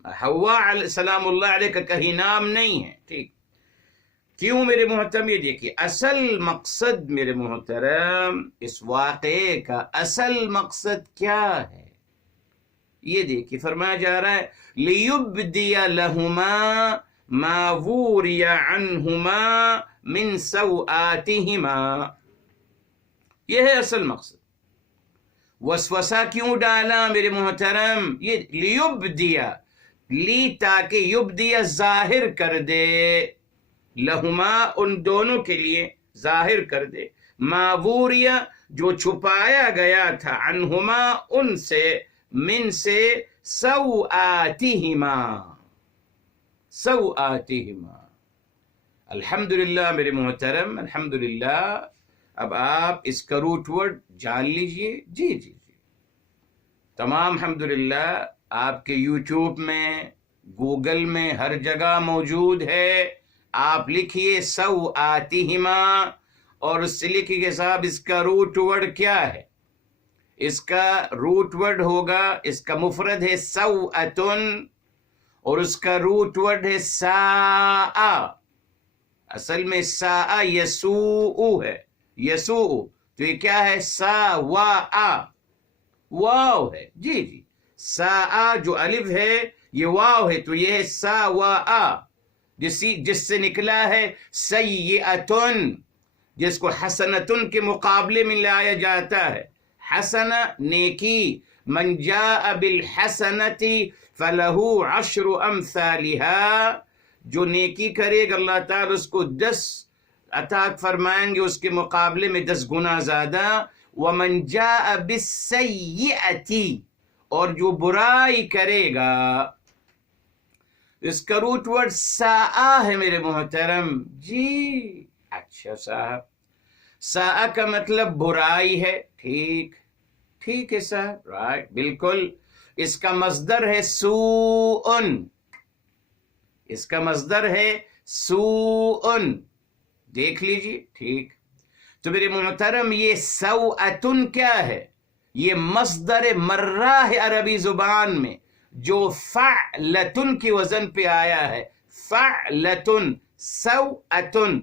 حوا سلام اللہ علیہ کا کہیں نام نہیں ہے، ٹھیک۔ کیوں میرے محترم؟ یہ دیکھیے اصل مقصد میرے محترم، اس واقعے کا اصل مقصد کیا ہے، یہ دیکھیے فرمایا جا رہا ہے لِيُبْدِيَ لَهُمَا مَا وُورِيَ عَنْهُمَا مِنْ سَوْآتِهِمَا، یہ ہے اصل مقصد۔ وسوسہ کیوں ڈالا میرے محترم؟ یہ لِيُبْدِيَ، لی تاکہ یبدیہ ظاہر کر دے، لہما ان دونوں کے لیے ظاہر کر دے، ما وُورِيَ جو چھپایا گیا تھا، عنہما ان سے، من سے، سوآتہما، الحمدللہ میرے محترم، الحمدللہ۔ اب آپ اس کا روٹ ورڈ جان لیجئے، جی، تمام الحمدللہ آپ کے یوٹیوب میں، گوگل میں، ہر جگہ موجود ہے، آپ لکھیے سوآتہما اور اس سے لکھیے کہ صاحب اس کا روٹ ورڈ کیا ہے، اس کا روٹ ورڈ ہوگا، اس کا مفرد ہے سوءتن اور اس کا روٹ ورڈ ہے ساء، اصل میں ساء یسوء ہے، یسوء، تو یہ کیا ہے؟ ساواء، واو ہے، جی، ساء جو الف ہے یہ واو ہے، تو یہ ہے ساواء، جس سے نکلا ہے سیئتن، جس کو حسنتن کے مقابلے میں لایا جاتا ہے، حسن نیکی، من جاء بالحسنۃ فلہ عشر امثالها، جو نیکی کرے گا اللہ تعالیٰ اس کو 10 عطا فرمائیں گے اس کے مقابلے میں 10 گنا زیادہ. وَمَنْ جَاءَ بِالسَّيِّئَةِ، اور جو برائی کرے گا، اس کا روٹ ورڈ ساء ہے میرے محترم. جی اچھا صاحب، ساء کا مطلب برائی ہے. ٹھیک ہے صاحب، رائٹ، بالکل. اس کا مصدر ہے سوءن، اس کا مصدر ہے سوءن، دیکھ لیجیے. ٹھیک، تو میرے محترم یہ سوءتن کیا ہے؟ یہ مصدر مرہ ہے عربی زبان میں، جو فعلتن کی وزن پہ آیا ہے. فعلتن، سوءتن،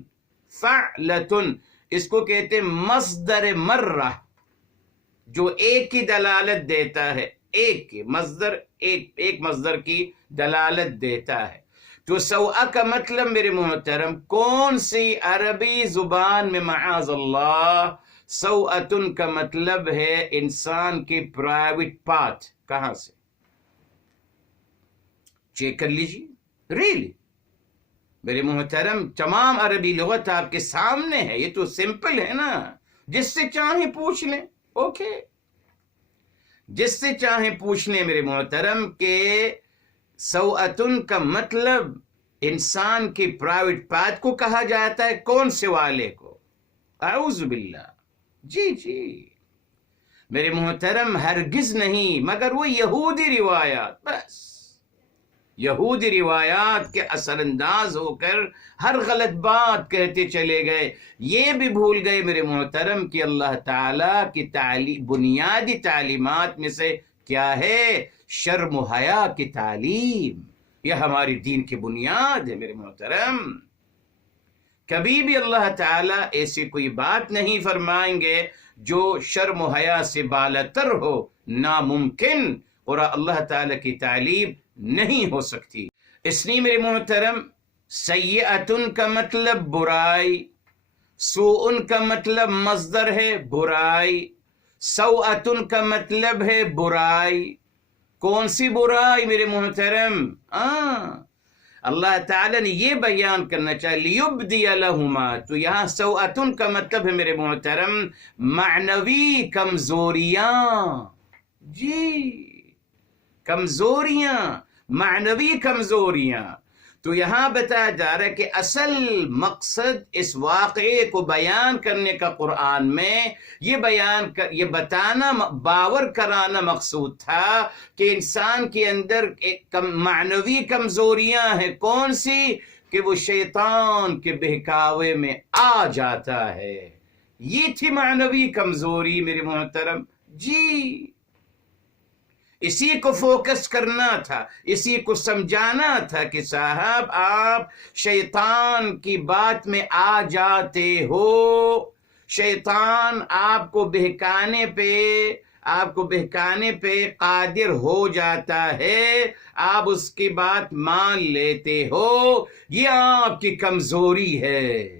فعلتن، اس کو کہتے ہیں مصدر مرہ، جو ایک کی دلالت دیتا ہے. ایک کی مصدر، ایک مصدر کی دلالت دیتا ہے. تو سوء کا مطلب میرے محترم کون سی عربی زبان میں؟ معاذ اللہ، سوءتن کا مطلب ہے انسان کے پرائیویٹ پارٹ. کہاں سے؟ چیک کر لیجیے. ریلی میرے محترم، تمام عربی لغت آپ کے سامنے ہے، یہ تو سمپل ہے نا. جس سے چاہیں پوچھ لیں. اوکے، جس سے چاہیں پوچھ لیں میرے محترم کہ سوءتن کا مطلب انسان کے پرائیویٹ پارٹ کو کہا جاتا ہے. کون سے والے کو؟ اعوذ باللہ. جی میرے محترم، ہرگز نہیں، مگر وہ یہودی روایات، بس یہودی روایات کے اثر انداز ہو کر ہر غلط بات کہتے چلے گئے. یہ بھی بھول گئے میرے محترم کہ اللہ تعالیٰ کی بنیادی تعلیمات میں سے کیا ہے؟ شرم و حیا کی تعلیم. یہ ہماری دین کی بنیاد ہے میرے محترم. کبھی بھی اللہ تعالیٰ ایسی کوئی بات نہیں فرمائیں گے جو شرم و حیا سے بالاتر ہو. ناممکن، اور اللہ تعالیٰ کی تعلیم نہیں ہو سکتی. اس لیے میرے محترم، سیئتن کا مطلب برائی، سوءن کا مطلب مصدر ہے برائی، سوءتن کا مطلب ہے برائی. کون سی برائی میرے محترم؟ اللہ تعالیٰ نے یہ بیان کرنا چاہا لیبدی لہما. تو یہاں سوءتن کا مطلب ہے میرے محترم معنوی کمزوریاں. جی کمزوریاں، معنوی کمزوریاں. تو یہاں بتایا جا رہا ہے کہ اصل مقصد اس واقعے کو بیان کرنے کا قرآن میں یہ بتانا، باور کرانا مقصود تھا کہ انسان کے اندر ایک معنوی کمزوریاں ہیں. کون سی؟ کہ وہ شیطان کے بہکاوے میں آ جاتا ہے. یہ تھی معنوی کمزوری میرے محترم. جی اسی کو فوکس کرنا تھا، اسی کو سمجھانا تھا کہ صاحب آپ شیطان کی بات میں آ جاتے ہو. شیطان آپ کو بہکانے پہ قادر ہو جاتا ہے. آپ اس کی بات مان لیتے ہو. یہ آپ کی کمزوری ہے.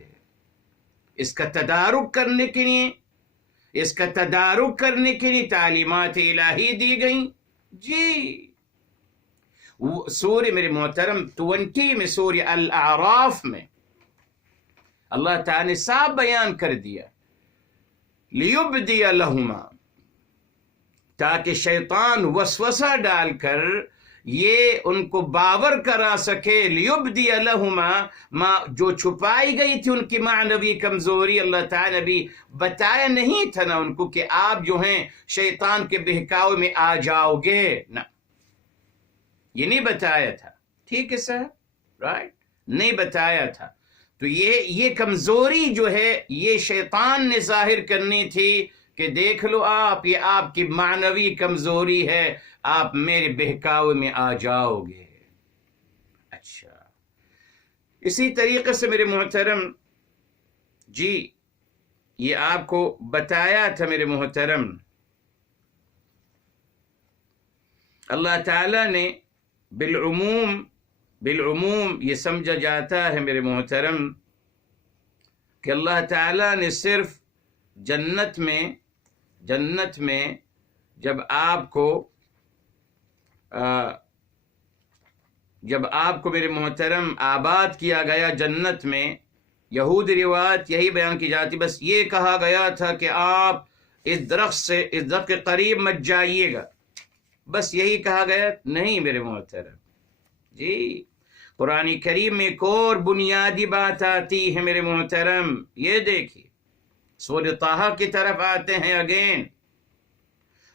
اس کا تدارک کرنے کے لیے تعلیمات الہی دی گئیں. جی سورہ میرے محترم 20 میں، سورہ الاعراف میں اللہ تعالیٰ نے صاف بیان کر دیا لیبدی لہما، تاکہ شیطان وسوسہ ڈال کر یہ ان کو باور کرا سکے. لیبدی لہما، جو چھپائی گئی تھی ان کی معنوی کمزوری. اللہ تعالیٰ بھی بتایا نہیں تھا نا ان کو کہ آپ جو ہیں شیطان کے بہکاوے میں آ جاؤ گے، نہ یہ نہیں بتایا تھا. ٹھیک ہے صاحب، رائٹ، نہیں بتایا تھا. تو یہ کمزوری جو ہے یہ شیطان نے ظاہر کرنی تھی کہ دیکھ لو آپ، یہ آپ کی معنوی کمزوری ہے، آپ میرے بہکاوے میں آ جاؤ گے. اچھا، اسی طریقے سے میرے محترم، جی یہ آپ کو بتایا تھا میرے محترم، اللہ تعالیٰ نے بالعموم یہ سمجھا جاتا ہے میرے محترم کہ اللہ تعالیٰ نے صرف جنت میں جب آپ کو میرے محترم آباد کیا گیا جنت میں، یہود روایت یہی بیان کی جاتی، بس یہ کہا گیا تھا کہ آپ اس درخت کے قریب مت جائیے گا، بس یہی کہا گیا، نہیں میرے محترم جی۔ قرآن کریم میں ایک اور بنیادی بات آتی ہے میرے محترم، یہ دیکھیے سورہ طٰہٰ کی طرف آتے ہیں اگین،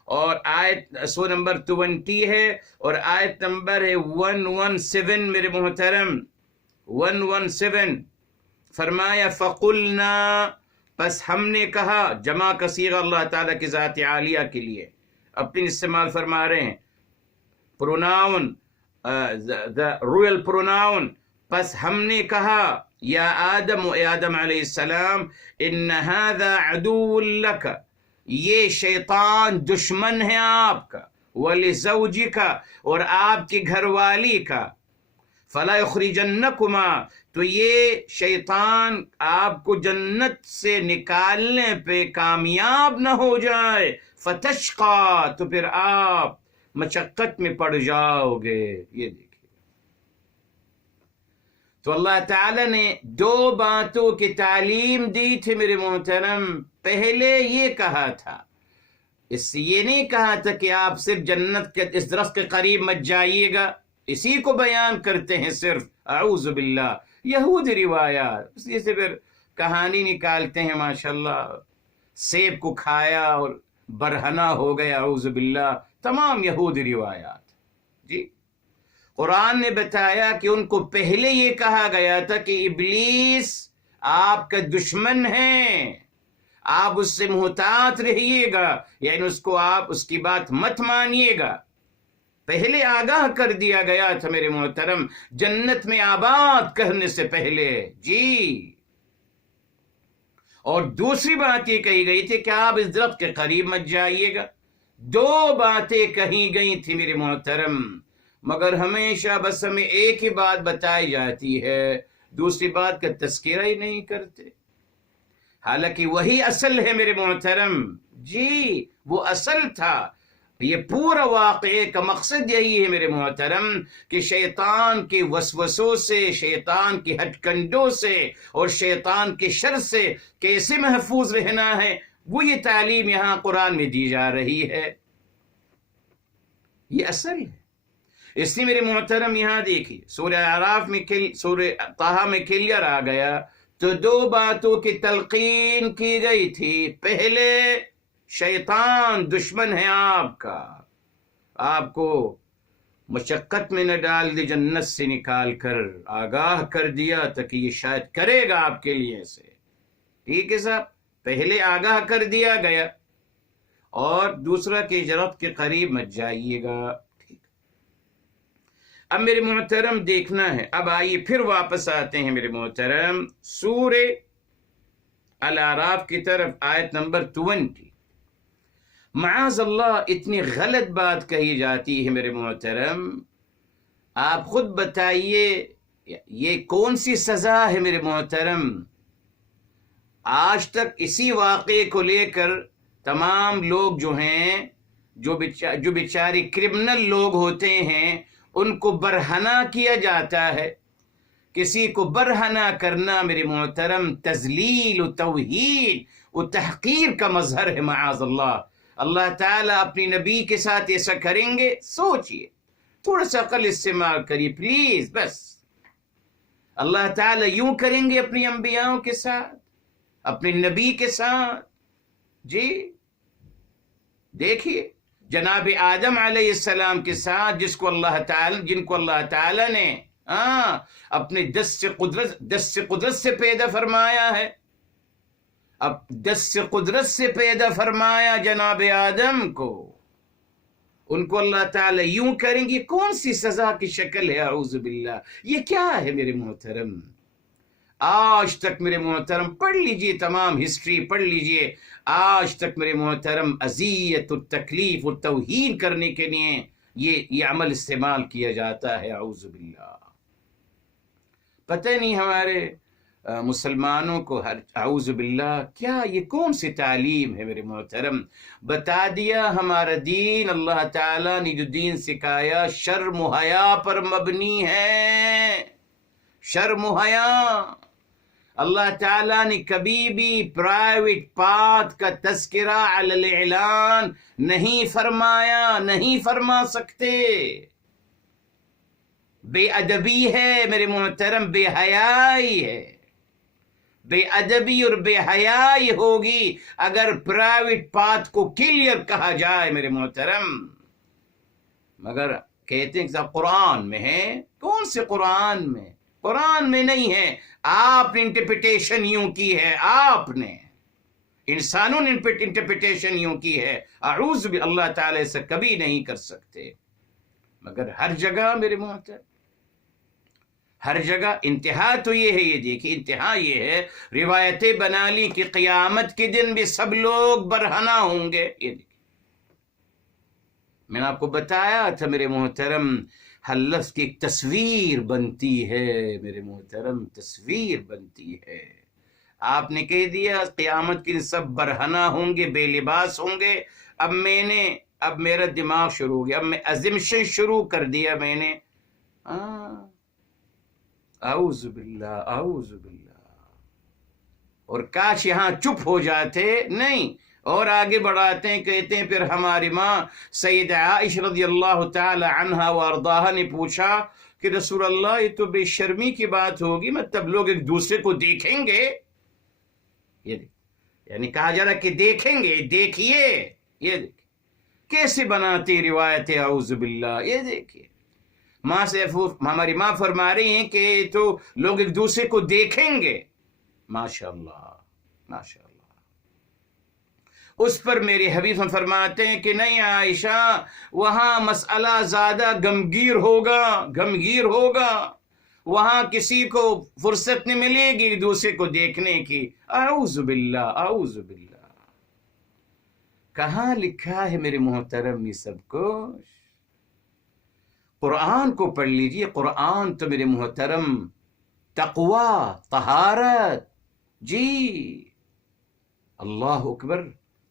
اور آیت سورہ نمبر 20 ہے اور آیت نمبر ہے 117 میرے محترم، 117 فرمایا فَقُلْنَا، پس ہم نے کہا، جمع کا صیغہ اللہ تعالیٰ کی ذات عالیہ کے لیے اپنی استعمال فرما رہے ہیں، پروناؤن the royal pronoun، پس ہم نے کہا یا آدم، و آدم علیہ السلام، ان هذا عدو لک، یہ شیطان دشمن ہے آپ کا، ولزوجک، اور آپ کی گھر والی کا، فلا یخرجنکما، تو یہ شیطان آپ کو جنت سے نکالنے پہ کامیاب نہ ہو جائے، فتشقا، تو پھر آپ مشقت میں پڑ جاؤ گے۔ یہ دیکھیں، تو اللہ تعالی نے دو باتوں کی تعلیم دی تھی میرے محترم۔ پہلے یہ کہا تھا، اس سے یہ نہیں کہا تھا کہ آپ صرف جنت کے اس درخت کے قریب مت جائیے گا، اسی کو بیان کرتے ہیں صرف، اعوذ باللہ، یہود روایات، اسی سے پھر کہانی نکالتے ہیں ماشاءاللہ، سیب کو کھایا اور برہنہ ہو گیا، اعوذ باللہ، تمام یہود روایات۔ جی، قرآن نے بتایا کہ ان کو پہلے یہ کہا گیا تھا کہ ابلیس آپ کا دشمن ہے، آپ اس سے محتاط رہیے گا، یعنی اس کو آپ اس کی بات مت مانیے گا، پہلے آگاہ کر دیا گیا تھا میرے محترم، جنت میں آباد کرنے سے پہلے۔ جی، اور دوسری بات یہ کہی گئی تھی کہ آپ اس درخت کے قریب مت جائیے گا۔ دو باتیں کہی گئی تھی میرے محترم، مگر ہمیشہ بس ہمیں ایک ہی بات بتائی جاتی ہے، دوسری بات کا تذکرہ ہی نہیں کرتے، حالانکہ وہی اصل ہے میرے محترم۔ جی، وہ اصل تھا، یہ پورا واقعے کا مقصد یہی ہے میرے محترم کہ شیطان کے وسوسوں سے، شیطان کی ہٹ کنڈوں سے اور شیطان کے شر سے کیسے محفوظ رہنا ہے، وہ یہ تعلیم یہاں قرآن میں دی جا رہی ہے، یہ اصل ہے۔ اس لیے میرے محترم یہاں دیکھیے سورہ اعراف میں، سورہ طٰہٰ میں کلیئر آ گیا، تو دو باتوں کی تلقین کی گئی تھی، پہلے شیطان دشمن ہے آپ کا، آپ کو مشقت میں نہ ڈال دے، جنت سے نکال کر آگاہ کر دیا تھا کہ یہ شاید کرے گا آپ کے لیے سے، ٹھیک ہے صاحب، پہلے آگاہ کر دیا گیا، اور دوسرا کہ درخت کے قریب مت جائیے گا۔ ٹھیک، اب میرے محترم دیکھنا ہے، اب آئیے پھر واپس آتے ہیں میرے محترم سورہ الاعراف کی طرف، آیت نمبر 20۔ معاذ اللہ، اتنی غلط بات کہی جاتی ہے میرے محترم، آپ خود بتائیے یہ کون سی سزا ہے میرے محترم؟ آج تک اسی واقعے کو لے کر تمام لوگ جو ہیں، جو بیچارے کرمنل لوگ ہوتے ہیں، ان کو برہنہ کیا جاتا ہے۔ کسی کو برہنہ کرنا میرے محترم تذلیل و توہین و تحقیر کا مظہر ہے، معاذ اللہ۔ اللہ تعالیٰ اپنی نبی کے ساتھ ایسا کریں گے؟ سوچئے، تھوڑا سا عقل استعمال کریے پلیز، بس۔ اللہ تعالیٰ یوں کریں گے اپنی انبیاءوں کے ساتھ، اپنے نبی کے ساتھ؟ جی، دیکھیے جناب آدم علیہ السلام کے ساتھ جن کو اللہ تعالیٰ نے اپنے دست سے قدرت سے پیدا فرمایا ہے، اب دست سے قدرت سے پیدا فرمایا جناب آدم کو، ان کو اللہ تعالیٰ یوں کریں گے؟ کون سی سزا کی شکل ہے؟ اعوذ باللہ، یہ کیا ہے میرے محترم؟ آج تک میرے محترم پڑھ لیجئے، تمام ہسٹری پڑھ لیجئے، آج تک میرے محترم اذیت و تکلیف و توہین کرنے کے لیے یہ عمل استعمال کیا جاتا ہے، اعوذ باللہ۔ پتہ نہیں ہمارے مسلمانوں کو اعوذ باللہ کیا یہ کون سی تعلیم ہے میرے محترم؟ بتا دیا ہمارا دین، اللہ تعالیٰ نے جو دین سکھایا شرم و حیا پر مبنی ہے، شرم و حیا۔ اللہ تعالیٰ نے کبھی بھی پرائیویٹ پاتھ کا تذکرہ علی الاعلان نہیں فرمایا، نہیں فرما سکتے۔ بے ادبی ہے میرے محترم، بے حیائی ہے، بے ادبی اور بے حیائی ہوگی اگر پرائیویٹ پاتھ کو کلیئر کہا جائے میرے محترم۔ مگر کہتے ہیں کہ قرآن میں ہے، کون سے قرآن میں؟ قرآن میں نہیں ہے، آپ نے انٹرپریٹیشن یوں کی ہے، آپ نے، انسانوں نے انٹرپریٹیشن یوں کی ہے، اعوذ باللہ، اللہ تعالی سے کبھی نہیں کر سکتے۔ مگر ہر جگہ میرے محترم، ہر جگہ انتہا تو یہ ہے، یہ دیکھیں انتہا یہ ہے، روایتیں بنا لی کہ قیامت کے دن بھی سب لوگ برہنہ ہوں گے۔ یہ دیکھیں، میں نے آپ کو بتایا تھا میرے محترم، ہر لفظ کی ایک تصویر بنتی ہے میرے محترم، تصویر بنتی ہے۔ آپ نے کہہ دیا قیامت کے دن سب برہنہ ہوں گے، بے لباس ہوں گے، اب میرا دماغ شروع ہو گیا، اب میں ازمشن شروع کر دیا میں نے، اعوذ باللہ، اعوذ باللہ۔ اور کاش یہاں چپ ہو جاتے، نہیں، اور آگے بڑھاتے ہیں، کہتے ہیں پھر ہماری ماں سیدہ عائشہ رضی اللہ تعالی عنہا وارضاہا نے پوچھا کہ رسول اللہ یہ تو بے شرمی کی بات ہوگی، مطلب لوگ ایک دوسرے کو دیکھیں گے؟ یہ یعنی کہا جا رہا کہ دیکھیں گے، دیکھیے، یہ دیکھیں کیسے بناتے روایت، اعوذ باللہ۔ یہ دیکھیے ماں سے ہماری ماں فرما رہی ہیں کہ تو لوگ ایک دوسرے کو دیکھیں گے، ماشاء اللہ، ماشاء اللہ۔ اس پر میرے حبیب فرماتے ہیں کہ نہیں عائشہ، وہاں مسئلہ زیادہ گمگیر ہوگا، گمگیر ہوگا، وہاں کسی کو فرصت نہیں ملے گی ایک دوسرے کو دیکھنے کی، اعوذ باللہ، اعوذ باللہ۔ کہاں لکھا ہے میرے محترم یہ سب کچھ؟ قرآن کو پڑھ لیجئے، قرآن تو میرے محترم تقوی، طہارت، جی اللہ اکبر،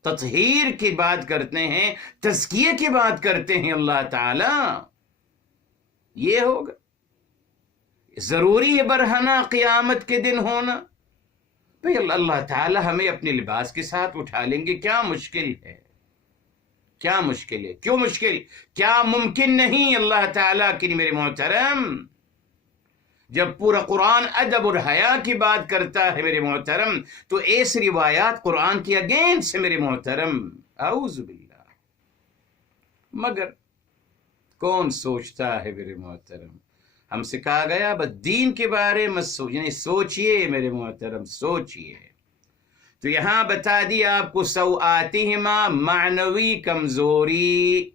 تطہیر کی بات کرتے ہیں، تزکیے کی بات کرتے ہیں اللہ تعالی۔ یہ ہوگا ضروری ہے برہنہ قیامت کے دن ہونا؟ بھئی اللہ تعالی ہمیں اپنے لباس کے ساتھ اٹھا لیں گے، کیا مشکل ہے؟ کیا مشکل ہے؟ کیوں مشکل؟ کیا ممکن نہیں اللہ تعالیٰ کی میرے محترم؟ جب پورا قرآن ادب اور حیا کی بات کرتا ہے میرے محترم، تو ایسی روایات قرآن کی اگینسٹ سے میرے محترم، اعوذ باللہ۔ مگر کون سوچتا ہے میرے محترم؟ ہم سے کہا گیا بس دین کے بارے میں یعنی سوچئے میرے محترم، سوچئے۔ تو یہاں بتا دیا آپ کو سوآتہما، معنوی کمزوری۔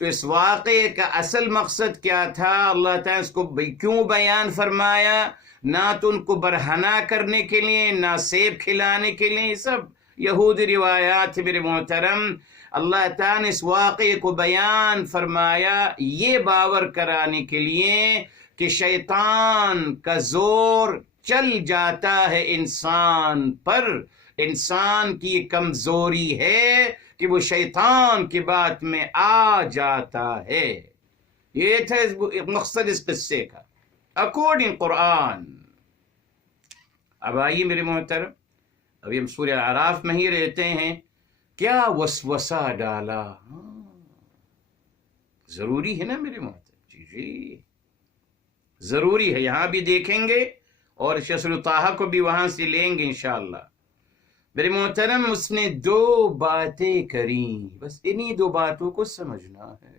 تو اس واقعے کا اصل مقصد کیا تھا؟ اللہ تعالیٰ اس کو کیوں بیان فرمایا؟ نہ تو ان کو برہنہ کرنے کے لیے، نہ سیب کھلانے کے لیے، سب یہودی روایات میرے محترم۔ اللہ تعالیٰ نے اس واقعے کو بیان فرمایا یہ باور کرانے کے لیے کہ شیطان کا زور چل جاتا ہے انسان پر، انسان کی یہ کمزوری ہے کہ وہ شیطان کی بات میں آ جاتا ہے۔ یہ تھا مقصد اس قصے کا اکارڈنگ قرآن۔ اب آئیے میرے محترم، ابھی ہم سورہ اعراف میں ہی رہتے ہیں، کیا وسوسہ ڈالا؟ ضروری ہے نا میرے محترم، جی جی ضروری ہے، یہاں بھی دیکھیں گے اور شسر طٰہٰ کو بھی وہاں سے لیں گے انشاءاللہ۔ میرے محترم اس نے دو باتیں کریں، بس انہی دو باتوں کو سمجھنا ہے۔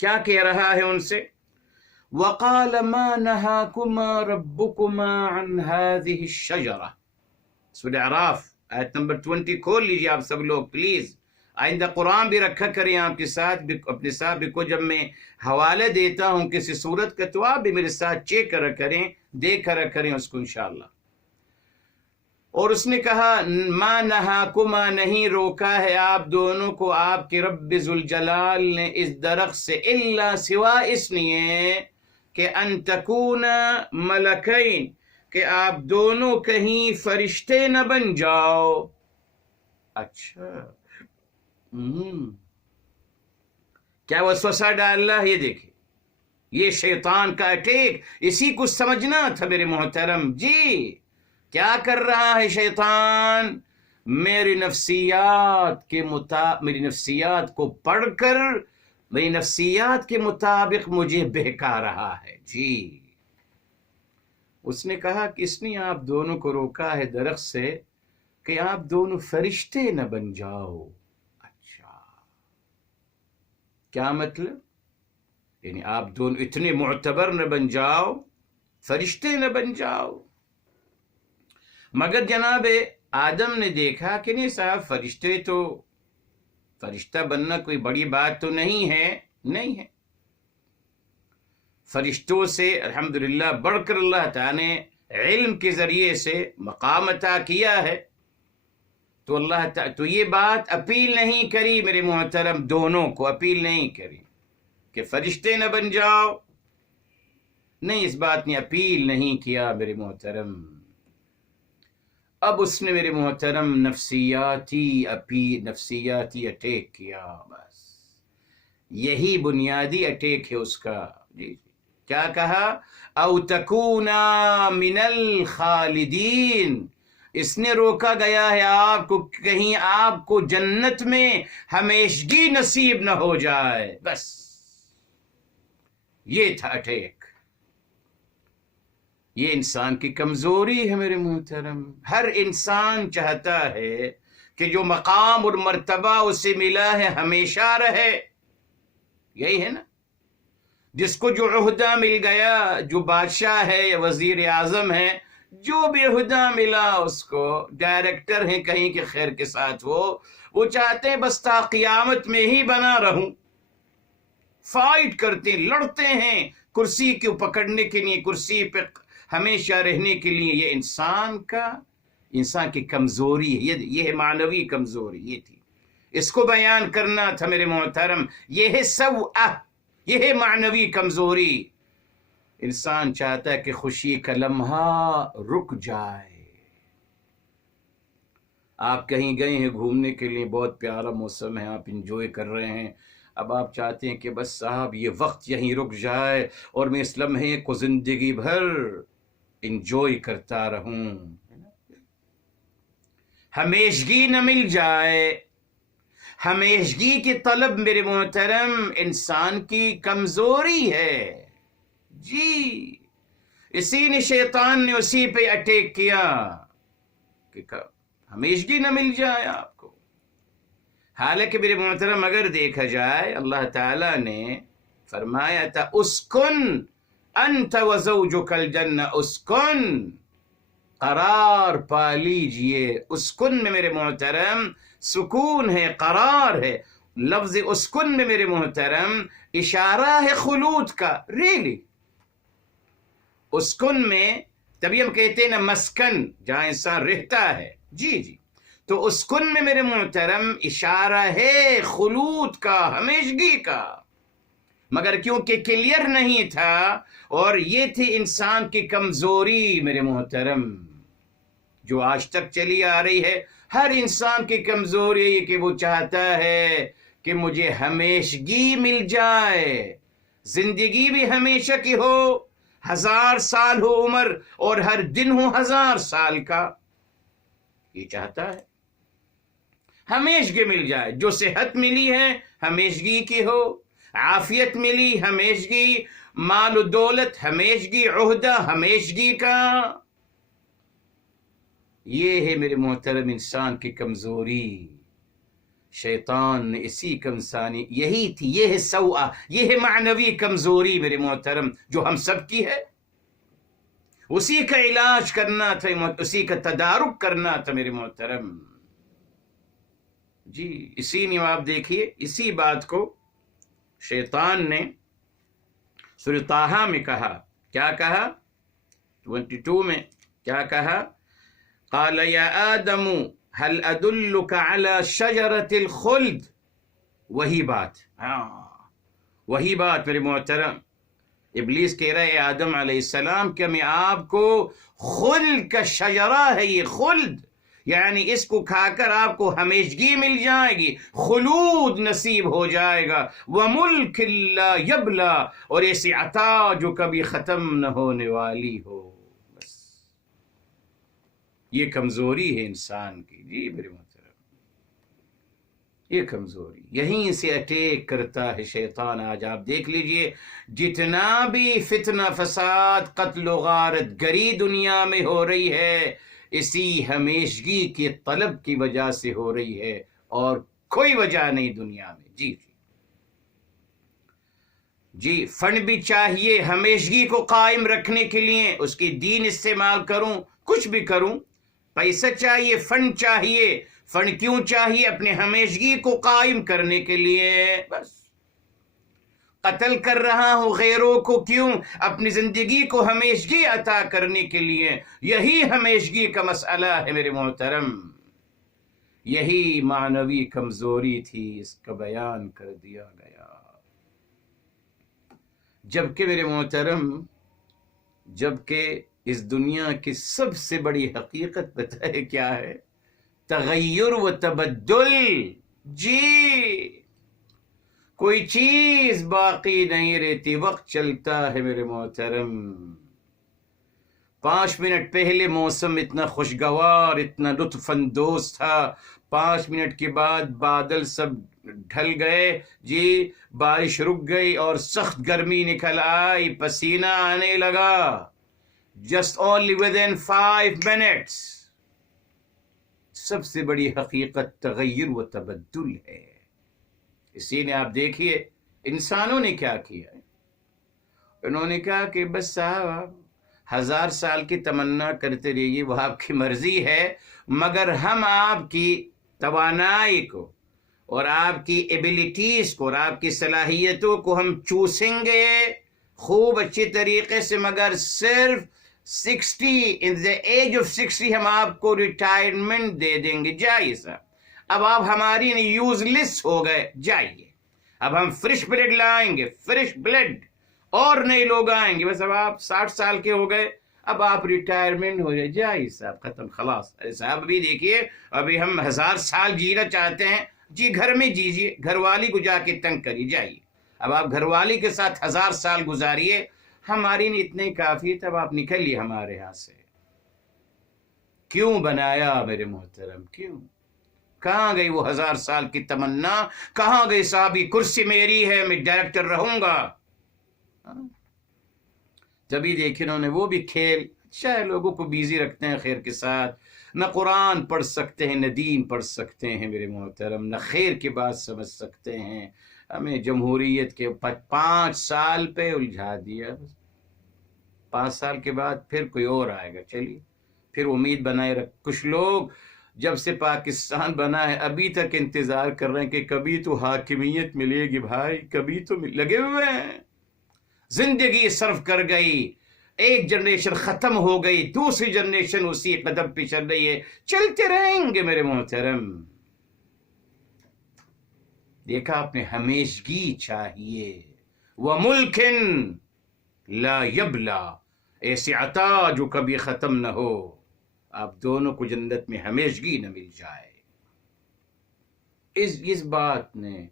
کیا کہہ رہا ہے ان سے؟ وَقَالَ مَا نَهَاكُمَا رَبُّكُمَا عَنْ هَذِهِ الشَّجَرَةِ، سورہ اعراف آیت نمبر 20 کھول لیجیے آپ سب لوگ پلیز۔ آئندہ قرآن بھی رکھا کریں آپ کے ساتھ، اپنے ساتھ بھی کو جب میں حوالے دیتا ہوں کسی صورت کا تو آپ بھی میرے ساتھ چیک کرا کریں، دیکھ کرا کریں اس کو انشاءاللہ۔ اور اس نے کہا ما نہاکما، نہیں روکا ہے آپ دونوں کو آپ کے رب ذوالجلال نے اس درخت سے، الا سوا اس لیے کہ ان تکون ملکین، کہ آپ دونوں کہیں فرشتے نہ بن جاؤ۔ اچھا کیا وسوسہ ڈالنا ہے؟ یہ دیکھیں یہ شیطان کا اٹیک، اسی کو سمجھنا تھا میرے محترم. جی کیا کر رہا ہے شیطان؟ میری نفسیات کو پڑھ کر میری نفسیات کے مطابق مجھے بہکا رہا ہے. جی اس نے کہا کس نے آپ دونوں کو روکا ہے درخت سے کہ آپ دونوں فرشتے نہ بن جاؤ؟ اچھا کیا مطلب؟ یعنی آپ دونوں اتنے معتبر نہ بن جاؤ، فرشتے نہ بن جاؤ. مگر جناب آدم نے دیکھا کہ نہیں صاحب، فرشتہ بننا کوئی بڑی بات تو نہیں ہے. فرشتوں سے الحمدللہ بڑھ کر اللہ تعالیٰ نے علم کے ذریعے سے مقام عطا کیا ہے. تو اللہ تعالیٰ تو یہ بات اپیل نہیں کری میرے محترم، دونوں کو اپیل نہیں کری کہ فرشتے نہ بن جاؤ. نہیں، اس بات نے اپیل نہیں کیا میرے محترم. اب اس نے میرے محترم نفسیاتی اٹیک کیا. بس یہی بنیادی اٹیک ہے اس کا. جی کیا کہا؟ او تکونا من الخالدین. اس نے روکا گیا ہے آپ کو کہیں آپ کو جنت میں ہمیشگی نصیب نہ ہو جائے. بس یہ تھا اٹیک. یہ انسان کی کمزوری ہے میرے محترم. ہر انسان چاہتا ہے کہ جو مقام اور مرتبہ اسے ملا ہے ہمیشہ رہے. یہی ہے نا، جس کو جو عہدہ مل گیا، جو بادشاہ ہے یا وزیر اعظم ہے، جو بھی عہدہ ملا اس کو، ڈائریکٹر ہیں کہیں کے خیر کے ساتھ، وہ چاہتے ہیں بس تا قیامت میں ہی بنا رہوں. فائٹ کرتے لڑتے ہیں کرسی کو پکڑنے کے لیے، کرسی پہ ہمیشہ رہنے کے لیے. یہ انسان کی کمزوری ہے. یہ ہے معنوی کمزوری. یہ تھی، اس کو بیان کرنا تھا میرے محترم. یہ ہے یہ ہے معنوی کمزوری. انسان چاہتا ہے کہ خوشی کا لمحہ رک جائے. آپ کہیں گئے ہیں گھومنے کے لیے، بہت پیارا موسم ہے، آپ انجوائے کر رہے ہیں. اب آپ چاہتے ہیں کہ بس صاحب یہ وقت یہیں رک جائے اور میں اس لمحے کو زندگی بھر انجوائے کرتا رہوں. ہمیشگی نہ مل جائے. ہمیشگی کی طلب میرے محترم انسان کی کمزوری ہے. جی اسی نے شیطان نے اسی پہ اٹیک کیا کہ ہمیشگی نہ مل جائے آپ کو. حالانکہ میرے محترم اگر دیکھا جائے اللہ تعالیٰ نے فرمایا تھا اسکن انت وزوجک الجنہ. اسکن قرار پا لیجئے. اسکن میں میرے محترم سکون ہے، قرار ہے. لفظ اسکن میں میرے محترم اشارہ ہے خلود کا. ریلی اسکن میں تبھی ہم کہتے ہیں نا مسکن، جہاں انسان رہتا ہے. جی تو اسکن میں میرے محترم اشارہ ہے خلود کا، ہمیشگی کا. مگر کیونکہ کلیئر نہیں تھا، اور یہ تھی انسان کی کمزوری میرے محترم جو آج تک چلی آ رہی ہے. ہر انسان کی کمزوری یہ کہ وہ چاہتا ہے کہ مجھے ہمیشگی مل جائے، زندگی بھی ہمیشہ کی ہو، 1000 سال ہو عمر اور ہر دن ہو 1000 سال کا. یہ چاہتا ہے ہمیشگی مل جائے. جو صحت ملی ہے ہمیشگی کی ہو، عافیت ملی ہمیشگی، مال و دولت ہمیشگی، عہدہ ہمیشگی کا. یہ ہے میرے محترم انسان کی کمزوری. شیطان نے اسی کمسانی یہی تھی، یہ ہے سوء، یہ ہے معنوی کمزوری میرے محترم جو ہم سب کی ہے. اسی کا علاج کرنا تھا، اسی کا تدارک کرنا تھا میرے محترم. جی اسی نے آپ دیکھیے اسی بات کو شیطان نے سورہ طٰہٰ میں کہا. کیا کہا؟ 22 میں کیا کہا؟ قال یا آدم هل ادلک علی شجرۃ الخلد. وہی بات میرے محترم ابلیس کہہ رہا ہے آدم علیہ السلام کہ میں آپ کو خلد کا شجرہ ہے، یہ خلد، یعنی اس کو کھا کر آپ کو ہمیشگی مل جائے گی، خلود نصیب ہو جائے گا، وَمُلْكٍ لَا يَبْلَى، اور ایسی عطا جو کبھی ختم نہ ہونے والی ہو۔ بس یہ کمزوری ہے انسان کی، جی میرے محترم، یہ کمزوری یہیں سے اٹیک کرتا ہے شیطان۔ آج آپ دیکھ لیجئے جتنا بھی فتنہ فساد قتل و غارت گری دنیا میں ہو رہی ہے، اسی ہمیشگی کی طلب کی وجہ سے ہو رہی ہے، اور کوئی وجہ نہیں دنیا میں۔ جی جی فنڈ بھی چاہیے ہمیشگی کو قائم رکھنے کے لیے، اس کی دین استعمال کروں، کچھ بھی کروں، پیسہ چاہیے، فنڈ چاہیے۔ فنڈ کیوں چاہیے؟ اپنے ہمیشگی کو قائم کرنے کے لیے۔ بس قتل کر رہا ہوں غیروں کو، کیوں؟ اپنی زندگی کو ہمیشگی عطا کرنے کے لیے۔ یہی ہمیشگی کا مسئلہ ہے میرے محترم، یہی معنوی کمزوری تھی، اس کا بیان کر دیا گیا۔ جبکہ میرے محترم، جبکہ اس دنیا کی سب سے بڑی حقیقت پتہ ہے کیا ہے؟ تغیر و تبدل۔ جی کوئی چیز باقی نہیں رہتی، وقت چلتا ہے میرے محترم۔ 5 منٹ پہلے موسم اتنا خوشگوار، اتنا لطف اندوز تھا، 5 منٹ کے بعد بادل سب ڈھل گئے، جی بارش رک گئی اور سخت گرمی نکل آئی، پسینہ آنے لگا، جسٹ اونلی within 5 minutes۔ سب سے بڑی حقیقت تغیر و تبدل ہے۔ اسی نے آپ دیکھیے انسانوں نے کیا کیا ہے، انہوں نے کہا کہ بس صاحب آپ 1000 سال کی تمنا کرتے رہیے، وہ آپ کی مرضی ہے، مگر ہم آپ کی توانائی کو اور آپ کی ایبیلٹیز کو اور آپ کی صلاحیتوں کو ہم چوسیں گے خوب اچھی طریقے سے، مگر صرف 60 in the age of 60 ہم آپ کو ریٹائرمنٹ دے دیں گے۔ جائیے صاحب، اب آپ ہماری یوز لیس ہو گئے، جائیے، اب ہم فریش بلڈ لائیں گے، فریش بلڈ، اور نئے لوگ آئیں گے، بس اب آپ 60 سال کے ہو گئے، اب آپ ریٹائرمنٹ ہو جائے، جائیے صاحب، ختم، خلاص۔ ارے صاحب ابھی دیکھیے، ابھی ہم 1000 سال جینا چاہتے ہیں، جی گھر میں جیجیے، گھر والی کو جا کے تنگ کریے، جائیے، اب آپ گھر والی کے ساتھ 1000 سال گزاریے، ہماری نے اتنے کافی، تب آپ نکلیے ہمارے ہاں سے۔ کیوں بنایا میرے محترم، کیوں؟ کہاں گئی وہ 1000 سال کی تمنا؟ کہاں گئی صاحب یہ کرسی میری ہے، میں ڈائریکٹر رہوں گا؟ تبھی دیکھیں انہوں نے وہ بھی کھیل، اچھا لوگوں کو بیزی رکھتے ہیں خیر کے ساتھ، نہ قرآن پڑھ سکتے ہیں، نہ دین پڑھ سکتے ہیں میرے محترم، نہ خیر کی بات سمجھ سکتے ہیں۔ ہمیں جمہوریت کے 5 سال پہ الجھا دیا، 5 سال کے بعد پھر کوئی اور آئے گا، چلیے پھر امید بنائے رکھ۔ کچھ لوگ جب سے پاکستان بنا ہے ابھی تک انتظار کر رہے ہیں کہ کبھی تو حاکمیت ملے گی بھائی، کبھی تو لگے ہوئے ہیں، زندگی صرف کر گئی، ایک جنریشن ختم ہو گئی، دوسری جنریشن اسی قدم پہ چل رہی ہے، چلتے رہیں گے میرے محترم۔ دیکھا آپ نے، ہمیشگی چاہیے، وَمُلْكٍ لَا يَبْلَى، ایسی عطا جو کبھی ختم نہ ہو، آپ دونوں کو جنت میں ہمیشگی نہ مل جائے۔ اس بات نے،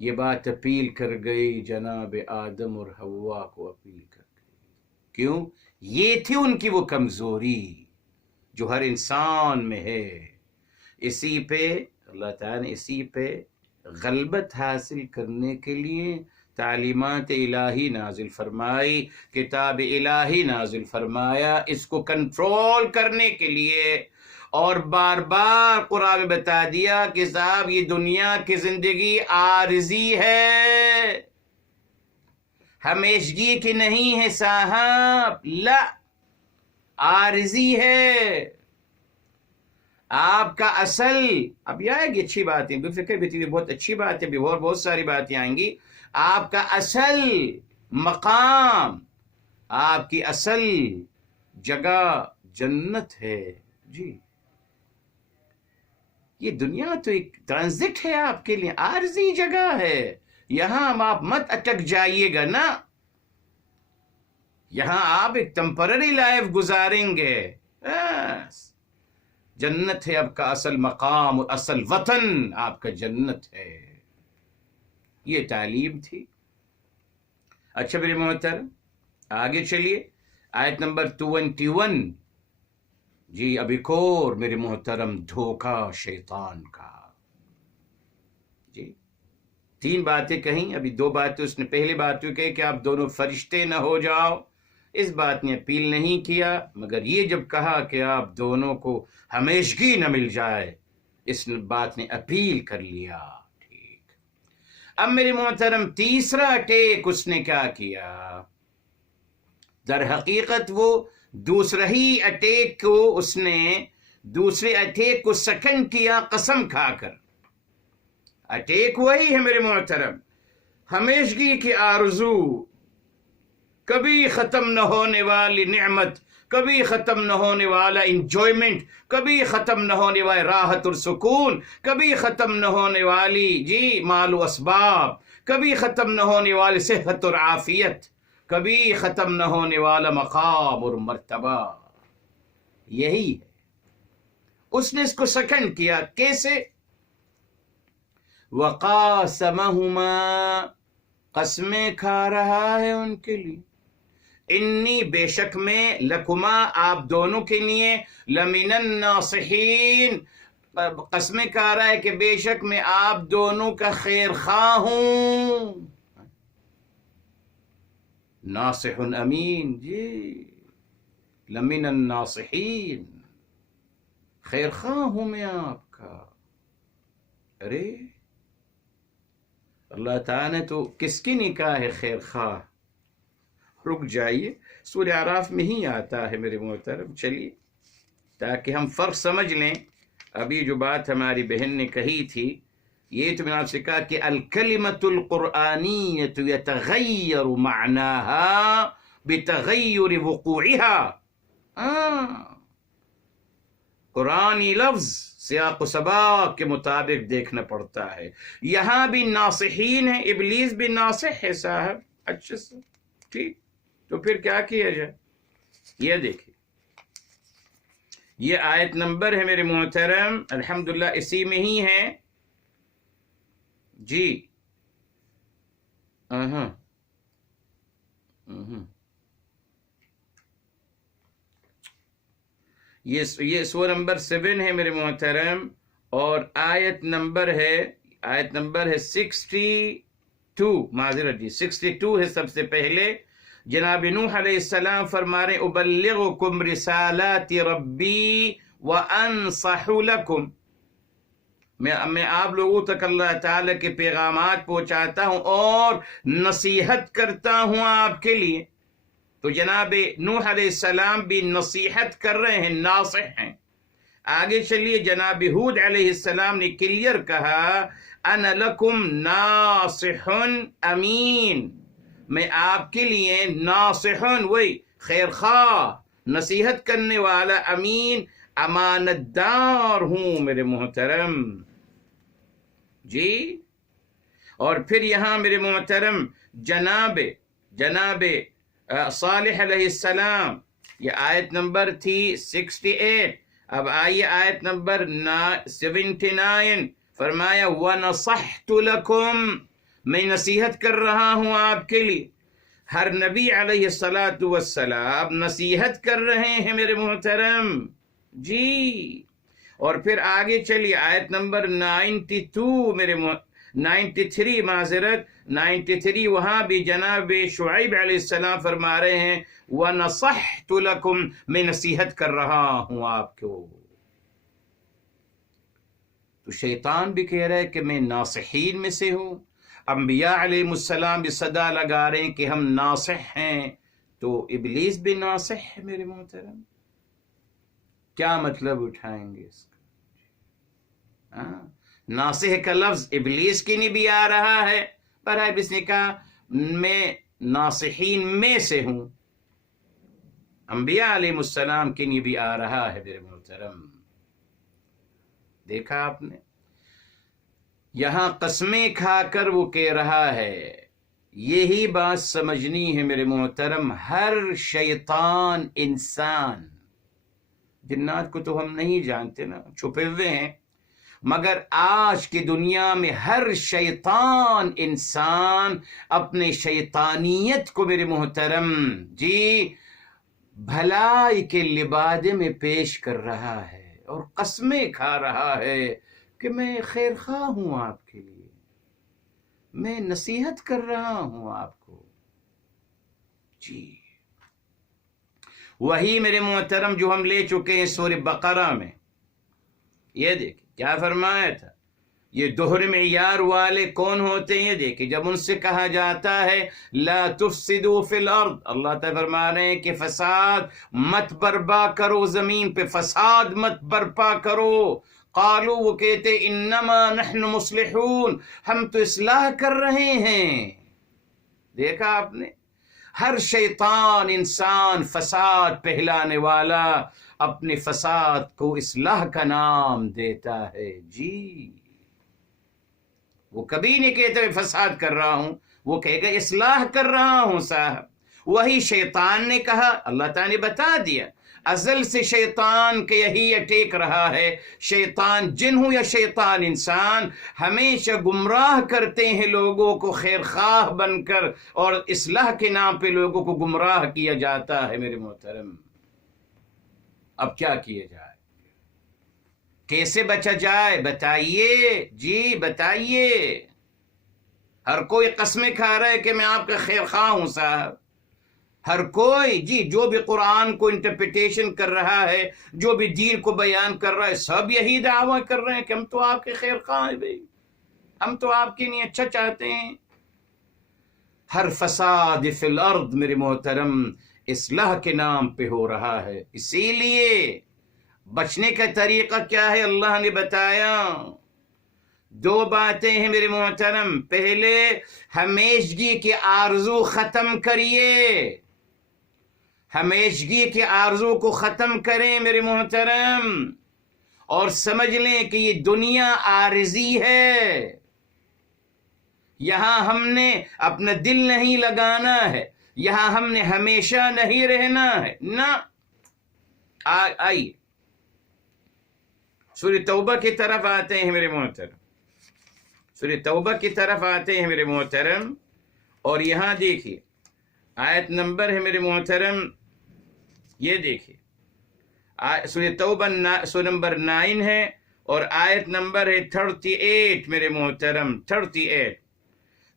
یہ بات اپیل کر گئی جناب آدم اور حوا کو، اپیل کر گئی، کیوں؟ یہ تھی ان کی وہ کمزوری جو ہر انسان میں ہے۔ اسی پہ اللہ تعالیٰ نے، اسی پہ غلبت حاصل کرنے کے لیے تعلیمات الہی نازل فرمائی، کتاب الہی نازل فرمایا، اس کو کنٹرول کرنے کے لیے، اور بار بار قرآن میں بتا دیا کہ صاحب یہ دنیا کی زندگی عارضی ہے، ہمیشگی کی نہیں ہے صاحب، لا، عارضی ہے۔ آپ کا اصل، اب یہ آئے گی اچھی باتیں، بے فکر بھی تھی، بہت اچھی بات ہے، اور بہت ساری باتیں آئیں گی۔ آپ کا اصل مقام، آپ کی اصل جگہ جنت ہے، جی۔ یہ دنیا تو ایک ٹرانزٹ ہے آپ کے لیے، عارضی جگہ ہے، یہاں آپ مت اٹک جائیے گا نا، یہاں آپ ایک ٹیمپرری لائف گزاریں گے، جنت ہے آپ کا اصل مقام اور اصل وطن آپ کا جنت ہے. یہ تعلیم تھی. اچھا میرے محترم آگے چلیے آیت نمبر 21. جی اب ایک اور میرے محترم دھوکہ شیطان کا. جی 3 باتیں کہیں، ابھی 2 باتیں اس نے پہلی بات یہ کہی کہ آپ دونوں فرشتے نہ ہو جاؤ، اس بات نے اپیل نہیں کیا، مگر یہ جب کہا کہ آپ دونوں کو ہمیشگی نہ مل جائے، اس بات نے اپیل کر لیا. ٹھیک. اب میرے محترم تیسرا اٹیک اس نے کیا کیا؟ در حقیقت وہ دوسرا ہی اٹیک کو اس نے دوسرے اٹیک کو سیکنڈ کیا قسم کھا کر. اٹیک وہی ہے میرے محترم، ہمیشگی کی آرزو، کبھی ختم نہ ہونے والی نعمت، کبھی ختم نہ ہونے والا انجوائمنٹ، کبھی ختم نہ ہونے والی راحت اور سکون، کبھی ختم نہ ہونے والی جی مال و اسباب، کبھی ختم نہ ہونے والی صحت اور عافیت، کبھی ختم نہ ہونے والا مقام اور مرتبہ. یہی ہے. اس نے اس کو سیکنڈ کیا. کیسے؟ وقاسمہما، قسمیں کھا رہا ہے ان کے لیے، انی بے شک میں، لکما آپ دونوں کے لیے، لمن الناصحین، قسمیں کھا رہا ہے کہ بے شک میں آپ دونوں کا خیر خواہ ہوں. ناصح امین. جی لمن الناصحین، خیر خواہ ہوں میں آپ کا. ارے اللہ تعالیٰ نے تو کس کی نہیں کہا ہے خیر خواہ؟ رک جائیے، سورہ اعراف میں ہی آتا ہے میرے محترم. چلیے تاکہ ہم فرق سمجھ لیں. ابھی جو بات ہماری بہن نے کہی تھی، یہ تو میں نے آپ سے کہا کہ الکلمۃ القرآنیۃ یتغیر معناها بتغیر وقوعها. قرآنی لفظ سیاق و سباق کے مطابق دیکھنا پڑتا ہے. یہاں بھی ناصحین ہیں، ابلیس بھی ناصح ہے صاحب. اچھا سر ٹھیک، تو پھر کیا کیا جائے؟ یہ دیکھیں، یہ آیت نمبر ہے میرے محترم، الحمدللہ اسی میں ہی ہے. جی یہ سورہ نمبر 7 ہے میرے محترم، اور آیت نمبر ہے 62. معذرت جی 62 ہے سب سے پہلے. جناب نوح علیہ السلام فرما رہے ابلغکم رسالات ربی وانصح لکم، میں آپ لوگوں تک اللہ تعالی کے پیغامات پہنچاتا ہوں اور نصیحت کرتا ہوں آپ کے لیے. تو جناب نوح علیہ السلام بھی نصیحت کر رہے ہیں، ناصح ہیں. آگے چلیے، جناب ہود علیہ السلام نے کلیئر کہا انا لکم ناصح امین، میں آپ کے لیے ناصح، وہی خیر خواہ، نصیحت کرنے والا، امین، امانت دار ہوں میرے محترم. جی اور پھر یہاں میرے محترم جناب صالح علیہ السلام، یہ آیت نمبر تھی 68. اب آئیے آیت نمبر 79. فرمایا وَنَصَحْتُ لَكُمْ، میں نصیحت کر رہا ہوں آپ کے لیے. ہر نبی علیہ السلام نصیحت کر رہے ہیں میرے محترم. جی اور پھر آگے چلیے آیت نمبر 92 93 معذرت 93. وہاں بھی جناب شعیب علیہ السلام فرما رہے ہیں وَنَصَحْتُ لَكُمْ، میں نصیحت کر رہا ہوں آپ کو. تو شیطان بھی کہہ رہا ہے کہ میں ناصحین میں سے ہوں. انبیاء علیہ السلام بھی صدا لگا رہے ہیں کہ ہم ناصح ہیں. تو ابلیس بھی ناصح ہے میرے محترم. کیا مطلب اٹھائیں گے اس کا؟ ناصح کا لفظ ابلیس کی نہیں بھی آ رہا ہے، پر اس نے کہا میں ناصحین میں سے ہوں. انبیاء علیہ السلام کی نہیں بھی آ رہا ہے میرے محترم. دیکھا آپ نے، یہاں قسمیں کھا کر وہ کہہ رہا ہے. یہی بات سمجھنی ہے میرے محترم. ہر شیطان انسان جنات کو تو ہم نہیں جانتے نا، چھپے ہوئے ہیں، مگر آج کی دنیا میں ہر شیطان انسان اپنے شیطانیت کو میرے محترم جی بھلائی کے لبادے میں پیش کر رہا ہے اور قسمیں کھا رہا ہے کہ میں خیر خواہ ہوں آپ کے لیے، میں نصیحت کر رہا ہوں آپ کو جی۔ وہی میرے محترم جو ہم لے چکے ہیں سورہ بقرہ میں، یہ دیکھیں کیا فرمایا تھا، یہ دوہرے معیار والے کون ہوتے ہیں؟ یہ دیکھیں جب ان سے کہا جاتا ہے لا تفسدوا فی الارض، اللہ تعالیٰ فرما رہے ہیں کہ فساد مت برپا کرو، زمین پہ فساد مت برپا کرو، قالوا وہ کہتے انما نحن مصلحون، ہم تو اصلاح کر رہے ہیں۔ دیکھا آپ نے، ہر شیطان انسان فساد پھیلانے والا اپنے فساد کو اصلاح کا نام دیتا ہے جی۔ وہ کبھی نہیں کہتے میں فساد کر رہا ہوں، وہ کہے گا اصلاح کر رہا ہوں صاحب۔ وہی شیطان نے کہا، اللہ تعالیٰ نے بتا دیا ازل سے شیطان کے یہی اٹیک رہا ہے، شیطان جن ہو یا شیطان انسان ہمیشہ گمراہ کرتے ہیں لوگوں کو خیر خواہ بن کر، اور اصلاح کے نام پہ لوگوں کو گمراہ کیا جاتا ہے میرے محترم۔ اب کیا کیا جائے، کیسے بچا جائے؟ بتائیے جی بتائیے۔ ہر کوئی قسمیں کھا رہا ہے کہ میں آپ کا خیر خواہ ہوں صاحب، ہر کوئی جی، جو بھی قرآن کو انٹرپریٹیشن کر رہا ہے، جو بھی دین کو بیان کر رہا ہے، سب یہی دعویٰ کر رہے ہیں کہ ہم تو آپ کے خیر خواہ ہیں بھائی، ہم تو آپ کے لیے اچھا چاہتے ہیں۔ ہر فساد فی الارض میرے محترم اصلاح کے نام پہ ہو رہا ہے، اسی لیے بچنے کا طریقہ کیا ہے اللہ نے بتایا۔ دو باتیں ہیں میرے محترم، پہلے ہمیشگی کی آرزو ختم کریے، ہمیشگی کی آرزو کو ختم کریں میرے محترم، اور سمجھ لیں کہ یہ دنیا عارضی ہے، یہاں ہم نے اپنا دل نہیں لگانا ہے، یہاں ہم نے ہمیشہ نہیں رہنا ہے نا۔ آئیے سورہ توبہ کی طرف آتے ہیں میرے محترم، سورہ توبہ کی طرف آتے ہیں میرے محترم، اور یہاں دیکھیے آیت نمبر ہے میرے محترم، یہ دیکھیے سورہ توبہ سورہ نمبر 9 ہے، اور آیت نمبر ہے 38 میرے محترم، 38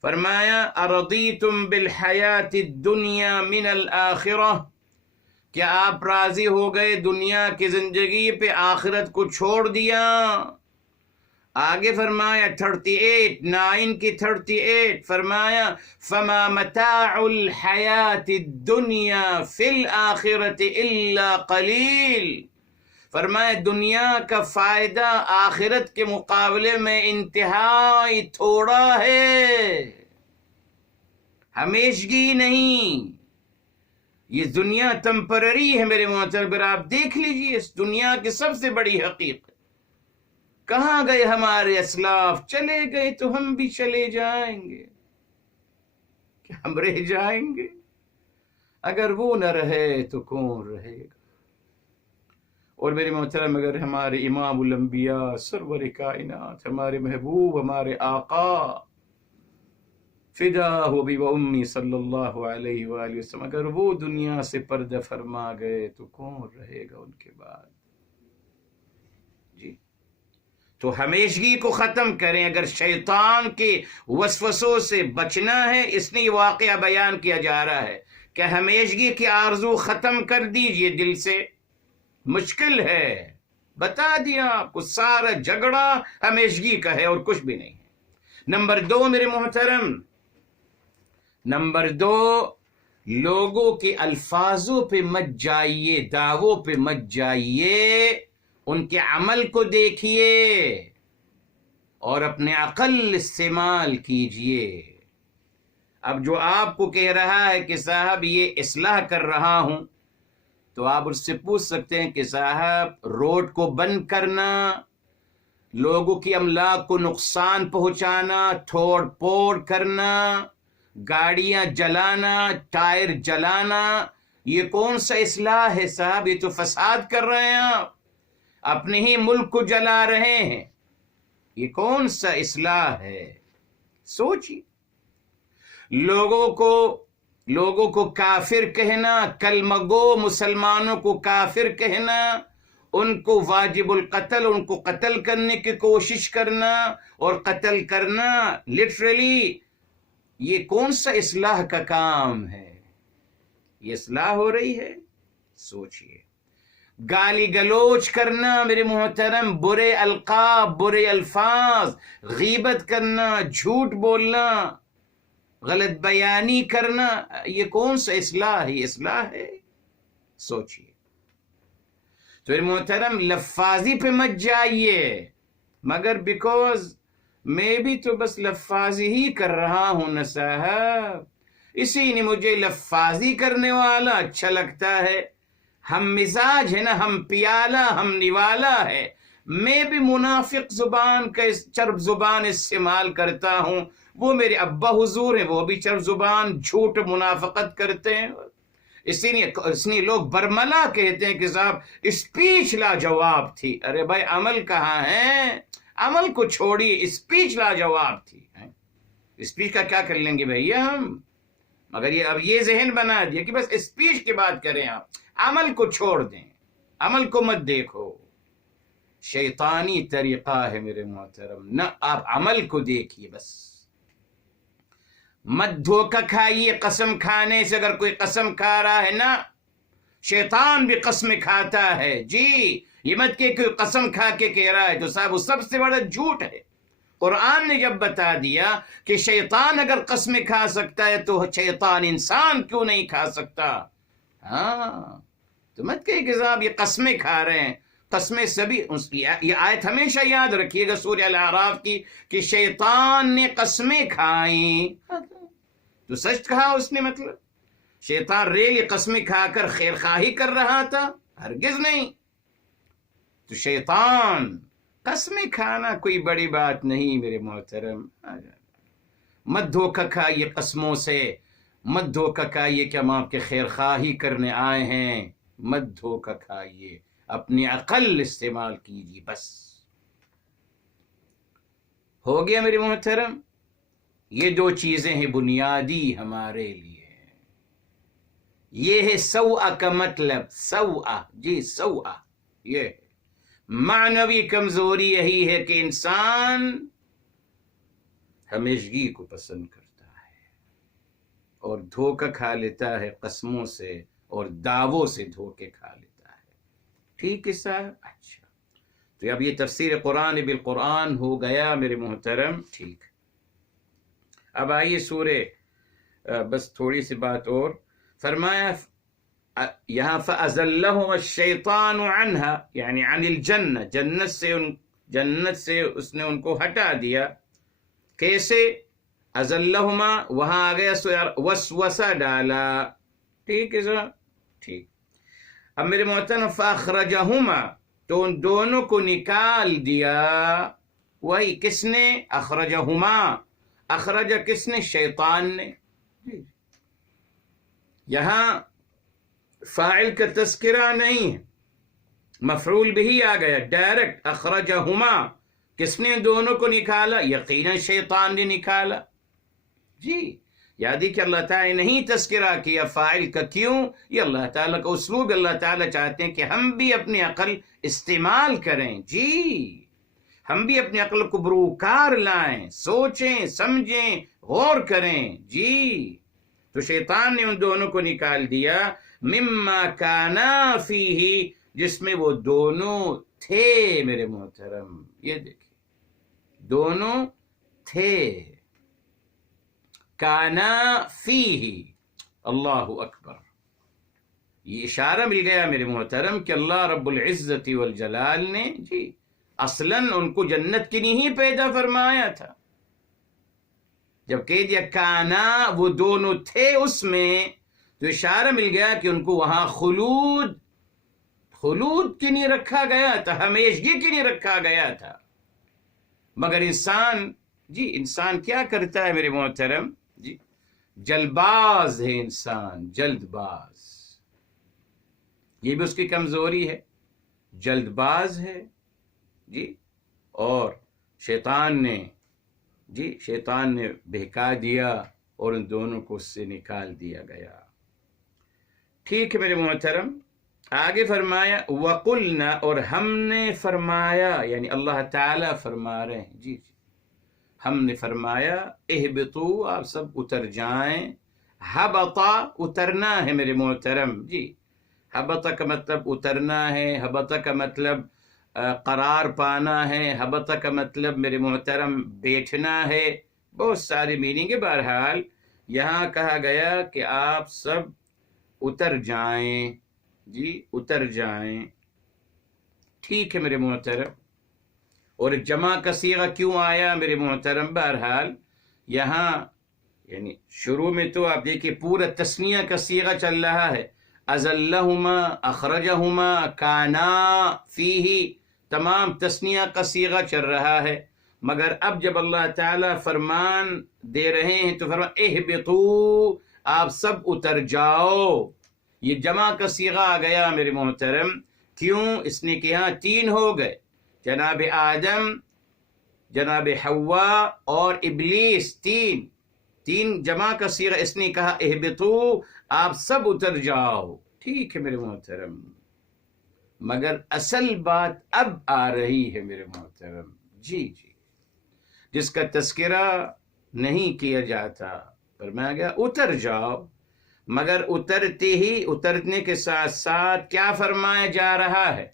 فرمایا ارضیتم بالحیات الدنیا من الآخرہ، کیا آپ راضی ہو گئے دنیا کی زندگی پہ آخرت کو چھوڑ دیا؟ آگے فرمایا 38 9 کی 38 فرمایا فما متاع الحیات الدنیا فی الآخرۃ الا قلیل، فرمایا دنیا کا فائدہ آخرت کے مقابلے میں انتہائی تھوڑا ہے، ہمیشگی نہیں، یہ دنیا ٹیمپرری ہے میرے محترم۔ اگر آپ دیکھ لیجئے اس دنیا کی سب سے بڑی حقیقت، کہاں گئے ہمارے اسلاف؟ چلے گئے تو ہم بھی چلے جائیں گے، کہ ہم رہ جائیں گے؟ اگر وہ نہ رہے تو کون رہے گا؟ اور میرے محترم اگر ہمارے امام الانبیاء سرور کائنات، ہمارے محبوب، ہمارے آقا فداہ بی و امی صلی اللہ علیہ وآلہ وسلم، اگر وہ دنیا سے پردہ فرما گئے تو کون رہے گا ان کے بعد؟ جی تو ہمیشگی کو ختم کریں۔ اگر شیطان کے وسوسوں سے بچنا ہے، اس نے یہ واقعہ بیان کیا جا رہا ہے کہ ہمیشگی کی آرزو ختم کر دیجئے دل سے، مشکل ہے، بتا دیا آپ کو، سارا جھگڑا ہمیشگی کا ہے اور کچھ بھی نہیں ہے۔ نمبر 2 میرے محترم، نمبر 2 لوگوں کے الفاظوں پہ مت جائیے، دعووں پہ مت جائیے، ان کے عمل کو دیکھیے اور اپنے عقل استعمال کیجئے۔ اب جو آپ کو کہہ رہا ہے کہ صاحب یہ اصلاح کر رہا ہوں، تو آپ اس سے پوچھ سکتے ہیں کہ صاحب روڈ کو بند کرنا، لوگوں کی املاک کو نقصان پہنچانا، توڑ پھوڑ کرنا، گاڑیاں جلانا، ٹائر جلانا، یہ کون سا اصلاح ہے صاحب؟ یہ تو فساد کر رہے ہیں آپ، اپنے ہی ملک کو جلا رہے ہیں، یہ کون سا اصلاح ہے؟ سوچیے، لوگوں کو کافر کہنا، کلمہ گو مسلمانوں کو کافر کہنا، ان کو واجب القتل، ان کو قتل کرنے کی کوشش کرنا اور قتل کرنا لٹرلی، یہ کون سا اصلاح کا کام ہے؟ یہ اصلاح ہو رہی ہے؟ سوچئے۔ گالی گلوچ کرنا میرے محترم، برے القاب، برے الفاظ، غیبت کرنا، جھوٹ بولنا، غلط بیانی کرنا، یہ کون سا اصلاح ہے؟ یہ اصلاح ہے؟ سوچئے۔ تو میرے محترم لفاظی پہ مت جائیے، مگر بیکوز میں بھی تو بس لفاظی ہی کر رہا ہوں نا صاحب، اسی لیے مجھے لفاظی کرنے والا اچھا لگتا ہے۔ ہم مزاج ہے نا، ہم پیالہ، ہم نوالا ہے۔ میں بھی منافق زبان کا چرب زبان استعمال کرتا ہوں، وہ میرے ابا حضور ہیں، وہ بھی چرب زبان جھوٹ منافقت کرتے ہیں۔ اسی لیے لوگ برملا کہتے ہیں کہ صاحب اسپیچ لاجواب تھی۔ ارے بھائی عمل کہاں ہے؟ عمل کو چھوڑیے، اسپیچ لاجواب تھی۔ اسپیچ کا کیا کر لیں گے بھیا ہم؟ مگر اب یہ ذہن بنا دیا کہ بس اسپیچ کی بات کریں، آپ عمل کو چھوڑ دیں، عمل کو مت دیکھو۔ شیطانی طریقہ ہے میرے محترم، نہ آپ عمل کو دیکھیے، بس مت دھوکہ کھائیے قسم کھانے سے۔ اگر کوئی قسم کھا رہا ہے نا، شیطان بھی قسم کھاتا ہے جی، یہ مت کہ کوئی قسم کھا کے کہہ رہا ہے تو صاحب وہ سب سے بڑا جھوٹ ہے۔ قرآن نے جب بتا دیا کہ شیطان اگر قسم کھا سکتا ہے تو شیطان انسان کیوں نہیں کھا سکتا؟ ہاں، تو مت کہے کہ صاحب یہ قسمیں کھا رہے ہیں، قسمیں سبھی، یہ آیت ہمیشہ یاد رکھیے گا سورہ الاعراف کی، کہ شیطان نے قسمیں کھائیں تو سچ کہا اس نے، مطلب شیطان ریلی قسمیں کھا کر خیر خواہی کر رہا تھا؟ ہرگز نہیں۔ تو شیطان قسمیں کھانا کوئی بڑی بات نہیں میرے محترم۔ مت دھوکہ کھائیے قسموں سے، مت دھوکہ کھائیے کہ ہم آپ کے خیر خواہی کرنے آئے ہیں، مت دھوکہ کھائیے، اپنی عقل استعمال کیجیے بس۔ ہو گیا میرے محترم؟ یہ دو چیزیں ہیں بنیادی ہمارے لیے۔ یہ ہے سوء کا مطلب، سوء، جی سوء، یہ ہے معنوی کمزوری، یہی ہے کہ انسان ہمیشگی کو پسند کرتا ہے اور دھوکہ کھا لیتا ہے قسموں سے اور دعووں سے دھوکے کھا لیتا ہے۔ ٹھیک ہے صاحب؟ اچھا، تو اب یہ تفسیر قرآن بالقرآن ہو گیا میرے محترم۔ ٹھیک، اب آئیے سورہ، بس تھوڑی سی بات اور فرمایا یہاں فَأَزَلَّهُمَ الشَّيْطَانُ عَنْهَا، یعنی عن الجنہ، جنت سے اس نے ان کو ہٹا دیا۔ کیسے؟ أَزَلَّهُمَا، وہاں آ گیا وسوسہ ڈالا۔ ٹھیک ہے سر؟ ٹھیک، اب میرے محترم فَأَخْرَجَهُمَا، تو ان دونوں کو نکال دیا۔ وہی کس نے؟ أَخْرَجَهُمَا، اخرج کس نے؟ شیطان نے۔ یہاں فاعل کا تذکرہ نہیں ہے، مفعول بھی آ گیا ڈائریکٹ، اخرجہما، کس نے دونوں کو نکالا؟ یقیناً شیطان نے نکالا۔ جی، یادی کہ اللہ تعالیٰ نے نہیں تذکرہ کیا فاعل کا، کیوں؟ یہ اللہ تعالیٰ کا اسلوب، اللہ تعالیٰ چاہتے ہیں کہ ہم بھی اپنی عقل استعمال کریں۔ جی، ہم بھی اپنی عقل کو بروکار لائیں، سوچیں سمجھیں غور کریں۔ جی، تو شیطان نے ان دونوں کو نکال دیا، مما کانا فیہ، جس میں وہ دونوں تھے میرے محترم۔ یہ دیکھیں، دونوں تھے، کانا فیہ، اللہ اکبر۔ یہ اشارہ مل گیا میرے محترم کہ اللہ رب العزت والجلال نے جی اصلاً ان کو جنت کی نہیں پیدا فرمایا تھا۔ جب کہہ دیا کانا، وہ دونوں تھے اس میں، تو اشارہ مل گیا کہ ان کو وہاں خلود کی نہیں رکھا گیا تھا، ہمیشگی کی نہیں رکھا گیا تھا۔ مگر انسان کیا کرتا ہے میرے محترم؟ جی، جلد باز ہے انسان، جلد باز۔ یہ بھی اس کی کمزوری ہے، جلد باز ہے جی، اور شیطان نے بہکا دیا اور ان دونوں کو اس سے نکال دیا گیا۔ ٹھیک ہے میرے محترم، آگے فرمایا وَقُلْنَا، اور ہم نے فرمایا، یعنی اللہ تعالیٰ فرما رہے ہیں، جی ہم نے فرمایا اہبطوا، آپ سب اتر جائیں، ہبطا اترنا ہے میرے محترم، جی ہبطا کا مطلب اترنا ہے، ہبطا کا مطلب قرار پانا ہے، ہبطا کا مطلب میرے محترم بیٹھنا ہے، بہت ساری میننگ ہے۔ بہرحال یہاں کہا گیا کہ آپ سب اتر جائیں، جی اتر جائیں، ٹھیک ہے میرے محترم۔ اور جمع کا صیغہ کیوں آیا میرے محترم؟ بہرحال یہاں یعنی شروع میں تو آپ دیکھیے پورا تثنیہ کا صیغہ چل رہا ہے، ازلہما، اخرجہما، کانا فیہ، تمام تثنیہ کا صیغہ چل رہا ہے، مگر اب جب اللہ تعالیٰ فرمان دے رہے ہیں تو فرمان اہبطو، آپ سب اتر جاؤ، یہ جمع کا صیغہ آ گیا میرے محترم۔ کیوں؟ اس نے کہ یہاں 3 ہو گئے، جناب آدم، جناب حوا اور ابلیس، تین جمع کا صیغہ، اس نے کہا اہبطو، آپ سب اتر جاؤ، ٹھیک ہے میرے محترم، مگر اصل بات اب آ رہی ہے میرے محترم، جی جس کا تذکرہ نہیں کیا جاتا، فرمایا گیا اتر جاؤ، مگر اترنے کے ساتھ ساتھ کیا فرمایا جا رہا ہے؟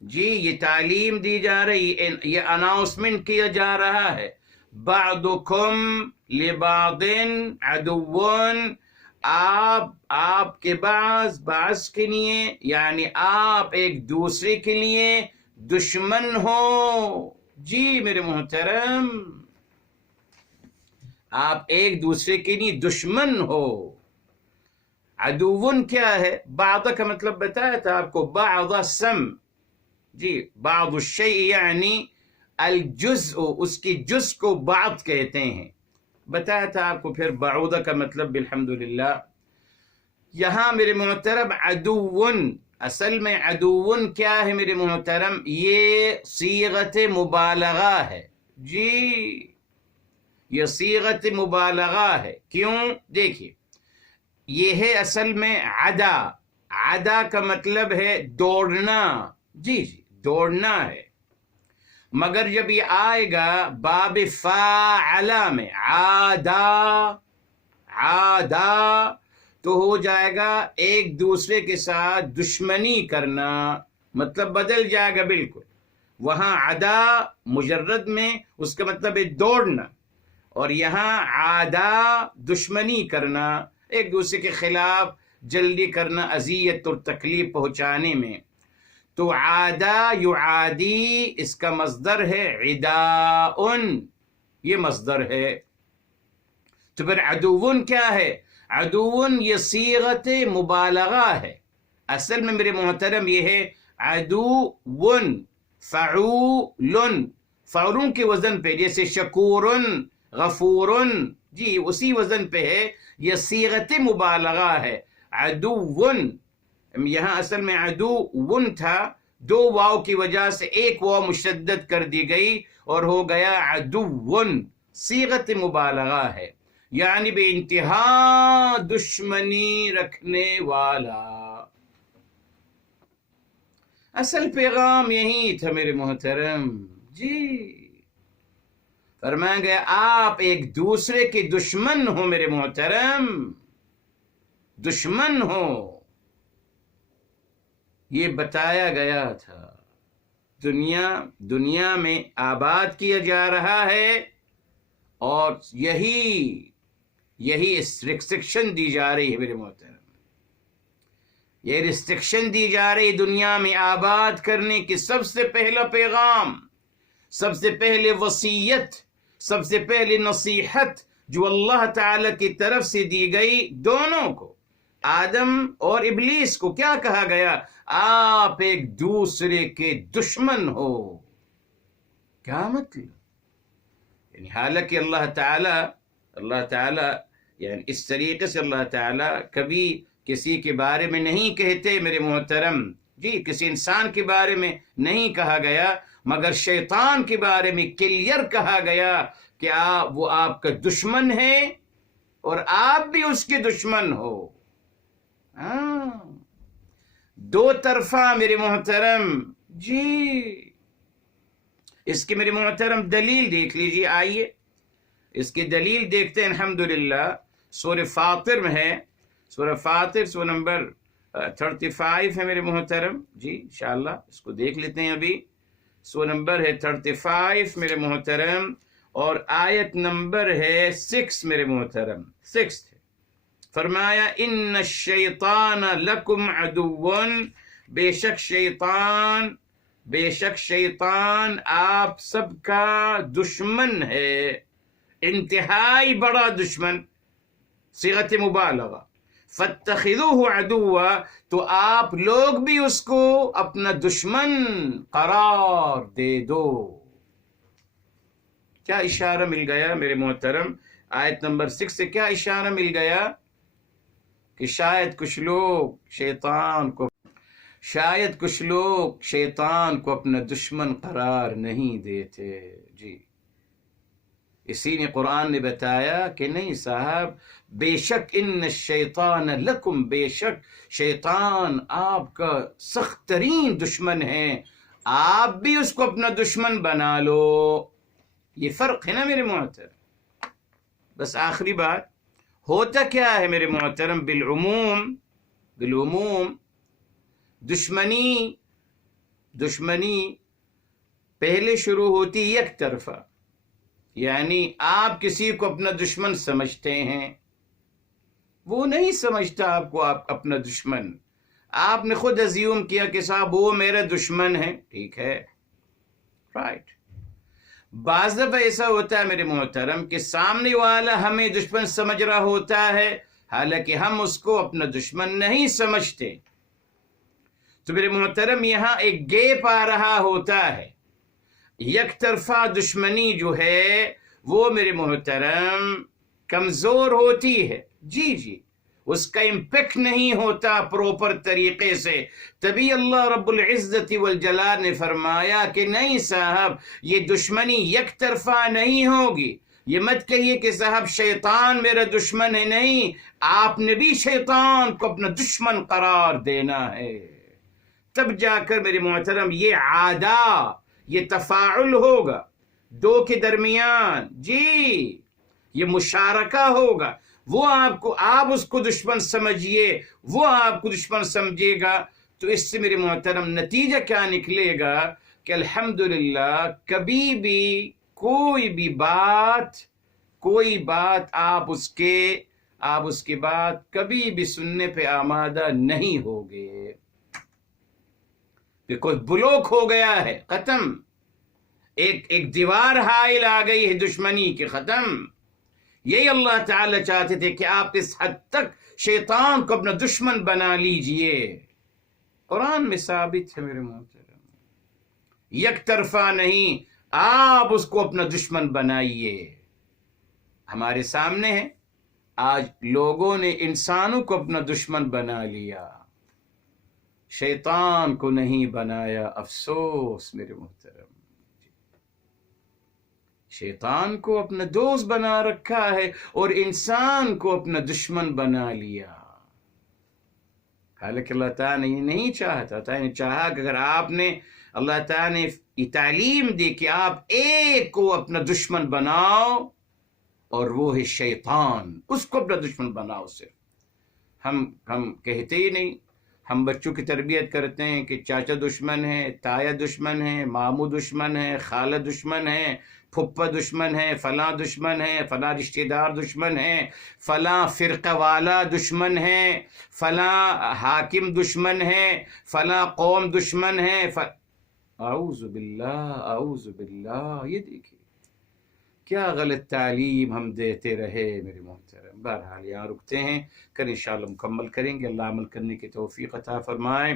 جی یہ تعلیم دی جا رہی، یہ اناؤنسمنٹ کیا جا رہا ہے، بعضکم لبعض عدو، آپ کے بعض کے لیے، یعنی آپ ایک دوسرے کے لیے دشمن ہو، جی میرے محترم، آپ ایک دوسرے کے لیے دشمن ہو۔ عدوون کیا ہے؟ بعض کا مطلب بتایا تھا آپ کو، بعض سم، جی بعض الشیء یعنی الجزء، اس کی جز کو بعض کہتے ہیں، بتایا تھا آپ کو۔ پھر بعوض کا مطلب بالحمدللہ، یہاں میرے محترم عدوون، اصل میں عدوون کیا ہے میرے محترم؟ یہ صیغت مبالغہ ہے، جی یہ صیغت مبالغہ ہے۔ کیوں؟ دیکھیے یہ ہے اصل میں عدا کا مطلب ہے دوڑنا، جی دوڑنا ہے، مگر جب یہ آئے گا باب فاعلہ میں عادا تو ہو جائے گا ایک دوسرے کے ساتھ دشمنی کرنا، مطلب بدل جائے گا بالکل۔ وہاں عدا مجرد میں اس کا مطلب ہے دوڑنا، اور یہاں عادا دشمنی کرنا، ایک دوسرے کے خلاف جلدی کرنا، اذیت اور تکلیف پہنچانے میں۔ تو عادا یعادی اس کا مصدر ہے عداء، یہ مصدر ہے۔ تو پھر عدوون کیا ہے؟ عدوون یہ صیغت مبالغہ ہے، اصل میں میرے محترم یہ ہے عدوون، فعولن کے وزن پہ، جیسے شکورن، غفورن، جی اسی وزن پہ ہے، یہ صیغت مبالغہ ہے عدوون۔ یہاں اصل میں عدوون تھا، 2 واو کی وجہ سے ایک واو مشدد کر دی گئی اور ہو گیا عدوون، صیغت مبالغہ ہے، یعنی بے انتہا دشمنی رکھنے والا۔ اصل پیغام یہی تھا میرے محترم، جی فرمایا گیا آپ ایک دوسرے کے دشمن ہو میرے محترم، دشمن ہو، یہ بتایا گیا تھا۔ دنیا میں آباد کیا جا رہا ہے، اور یہی ریسٹرکشن دی جا رہی ہے میرے محترم، یہ ریسٹرکشن دی جا رہی دنیا میں آباد کرنے کی۔ سب سے پہلا پیغام، سب سے پہلے وصیت، سب سے پہلے نصیحت جو اللہ تعالی کی طرف سے دی گئی دونوں کو، آدم اور ابلیس کو، کیا کہا گیا؟ آپ ایک دوسرے کے دشمن ہو۔ کیا مطلب؟ یعنی حالانکہ اللہ تعالی یعنی اس طریقے سے اللہ تعالی کبھی کسی کے بارے میں نہیں کہتے میرے محترم، جی کسی انسان کے بارے میں نہیں کہا گیا، مگر شیطان کے بارے میں کلیئر کہا گیا کہ وہ آپ کا دشمن ہے اور آپ بھی اس کے دشمن ہو۔ ہاں، دو طرفہ میرے محترم، جی اس کی میرے محترم دلیل دیکھ لیجیے، آئیے اس کی دلیل دیکھتے ہیں۔ الحمدللہ سورہ فاطر میں ہے، سورہ فاطر سورہ نمبر 35 ہے میرے محترم، جی انشاءاللہ اس کو دیکھ لیتے ہیں۔ ابھی سورہ نمبر ہے 35 میرے محترم، اور آیت نمبر ہے 6 میرے محترم، 6 فرمایا ان الشیطان لکم عدو، بے شک شیطان آپ سب کا دشمن ہے، انتہائی بڑا دشمن، صیغت مبالغہ، فاتخذوہ عدوا، تو آپ لوگ بھی اس کو اپنا دشمن قرار دے دو۔ کیا اشارہ مل گیا میرے محترم؟ آیت نمبر 6 سے کیا اشارہ مل گیا؟ کہ شاید کچھ لوگ شیطان کو اپنا دشمن قرار نہیں دیتے، جی اسی نے قرآن نے بتایا کہ نہیں صاحب، بے شک ان الشیطان لکم، بے شک شیطان آپ کا سخت ترین دشمن ہے، آپ بھی اس کو اپنا دشمن بنا لو۔ یہ فرق ہے نا میرے محترم۔ بس آخری بات، ہوتا کیا ہے میرے محترم؟ بالعموم دشمنی پہلے شروع ہوتی یک طرفہ، یعنی آپ کسی کو اپنا دشمن سمجھتے ہیں، وہ نہیں سمجھتا آپ کو آپ اپنا دشمن، آپ نے خود ازیوم کیا کہ صاحب وہ میرا دشمن ہے، ٹھیک ہے، رائٹ۔ بعض دفعہ ایسا ہوتا ہے میرے محترم کہ سامنے والا ہمیں دشمن سمجھ رہا ہوتا ہے، حالانکہ ہم اس کو اپنا دشمن نہیں سمجھتے۔ تو میرے محترم یہاں ایک گیپ آ رہا ہوتا ہے، یک طرفہ دشمنی جو ہے وہ میرے محترم کمزور ہوتی ہے، جی اس کا امپیکٹ نہیں ہوتا پروپر طریقے سے۔ تبھی اللہ رب العزت والجلال نے فرمایا کہ نہیں صاحب، یہ دشمنی یک طرفہ نہیں ہوگی۔ یہ مت کہیے کہ صاحب شیطان میرا دشمن ہے، نہیں، آپ نے بھی شیطان کو اپنا دشمن قرار دینا ہے، تب جا کر میرے محترم یہ عادہ، یہ تفاعل ہوگا دو کے درمیان، جی یہ مشارکہ ہوگا، وہ آپ اس کو دشمن سمجھیے، وہ آپ کو دشمن سمجھے گا، تو اس سے میرے محترم نتیجہ کیا نکلے گا کہ الحمدللہ کبھی بھی کوئی بات آپ اس کے بعد کبھی بھی سننے پہ آمادہ نہیں ہوگے، بیکاز بلوک ہو گیا ہے، ختم، ایک دیوار حائل آ گئی ہے دشمنی کے، ختم۔ یہی اللہ تعالی چاہتے تھے کہ آپ اس حد تک شیطان کو اپنا دشمن بنا لیجئے۔ قرآن میں ثابت ہے میرے محترم، یک طرفہ نہیں، آپ اس کو اپنا دشمن بنائیے۔ ہمارے سامنے ہے، آج لوگوں نے انسانوں کو اپنا دشمن بنا لیا، شیطان کو نہیں بنایا، افسوس میرے محترم، شیطان کو اپنا دوست بنا رکھا ہے اور انسان کو اپنا دشمن بنا لیا، حالانکہ اللہ تعالیٰ نے یہ نہیں چاہتا تھا، نے چاہا کہ اگر اللہ تعالیٰ نے یہ تعلیم دی کہ آپ ایک کو اپنا دشمن بناؤ، اور وہ ہے شیطان، اس کو اپنا دشمن بناؤ۔ صرف ہم کہتے ہی نہیں، ہم بچوں کی تربیت کرتے ہیں کہ چاچا دشمن ہے، تایا دشمن ہے، ماموں دشمن ہے، خالہ دشمن ہے، پھپھا دشمن ہے، فلاں دشمن ہے، فلاں رشتہ دار دشمن ہے، فلاں فرقہ والا دشمن ہے، فلاں حاکم دشمن ہے، فلاں قوم دشمن ہے، اعوذ باللہ، یہ دیکھیے کیا غلط تعلیم ہم دیتے رہے میرے محترم۔ بہرحال یہاں رکتے ہیں، کل انشاءاللہ مکمل کریں گے، اللہ عمل کرنے کی توفیق عطا فرمائے۔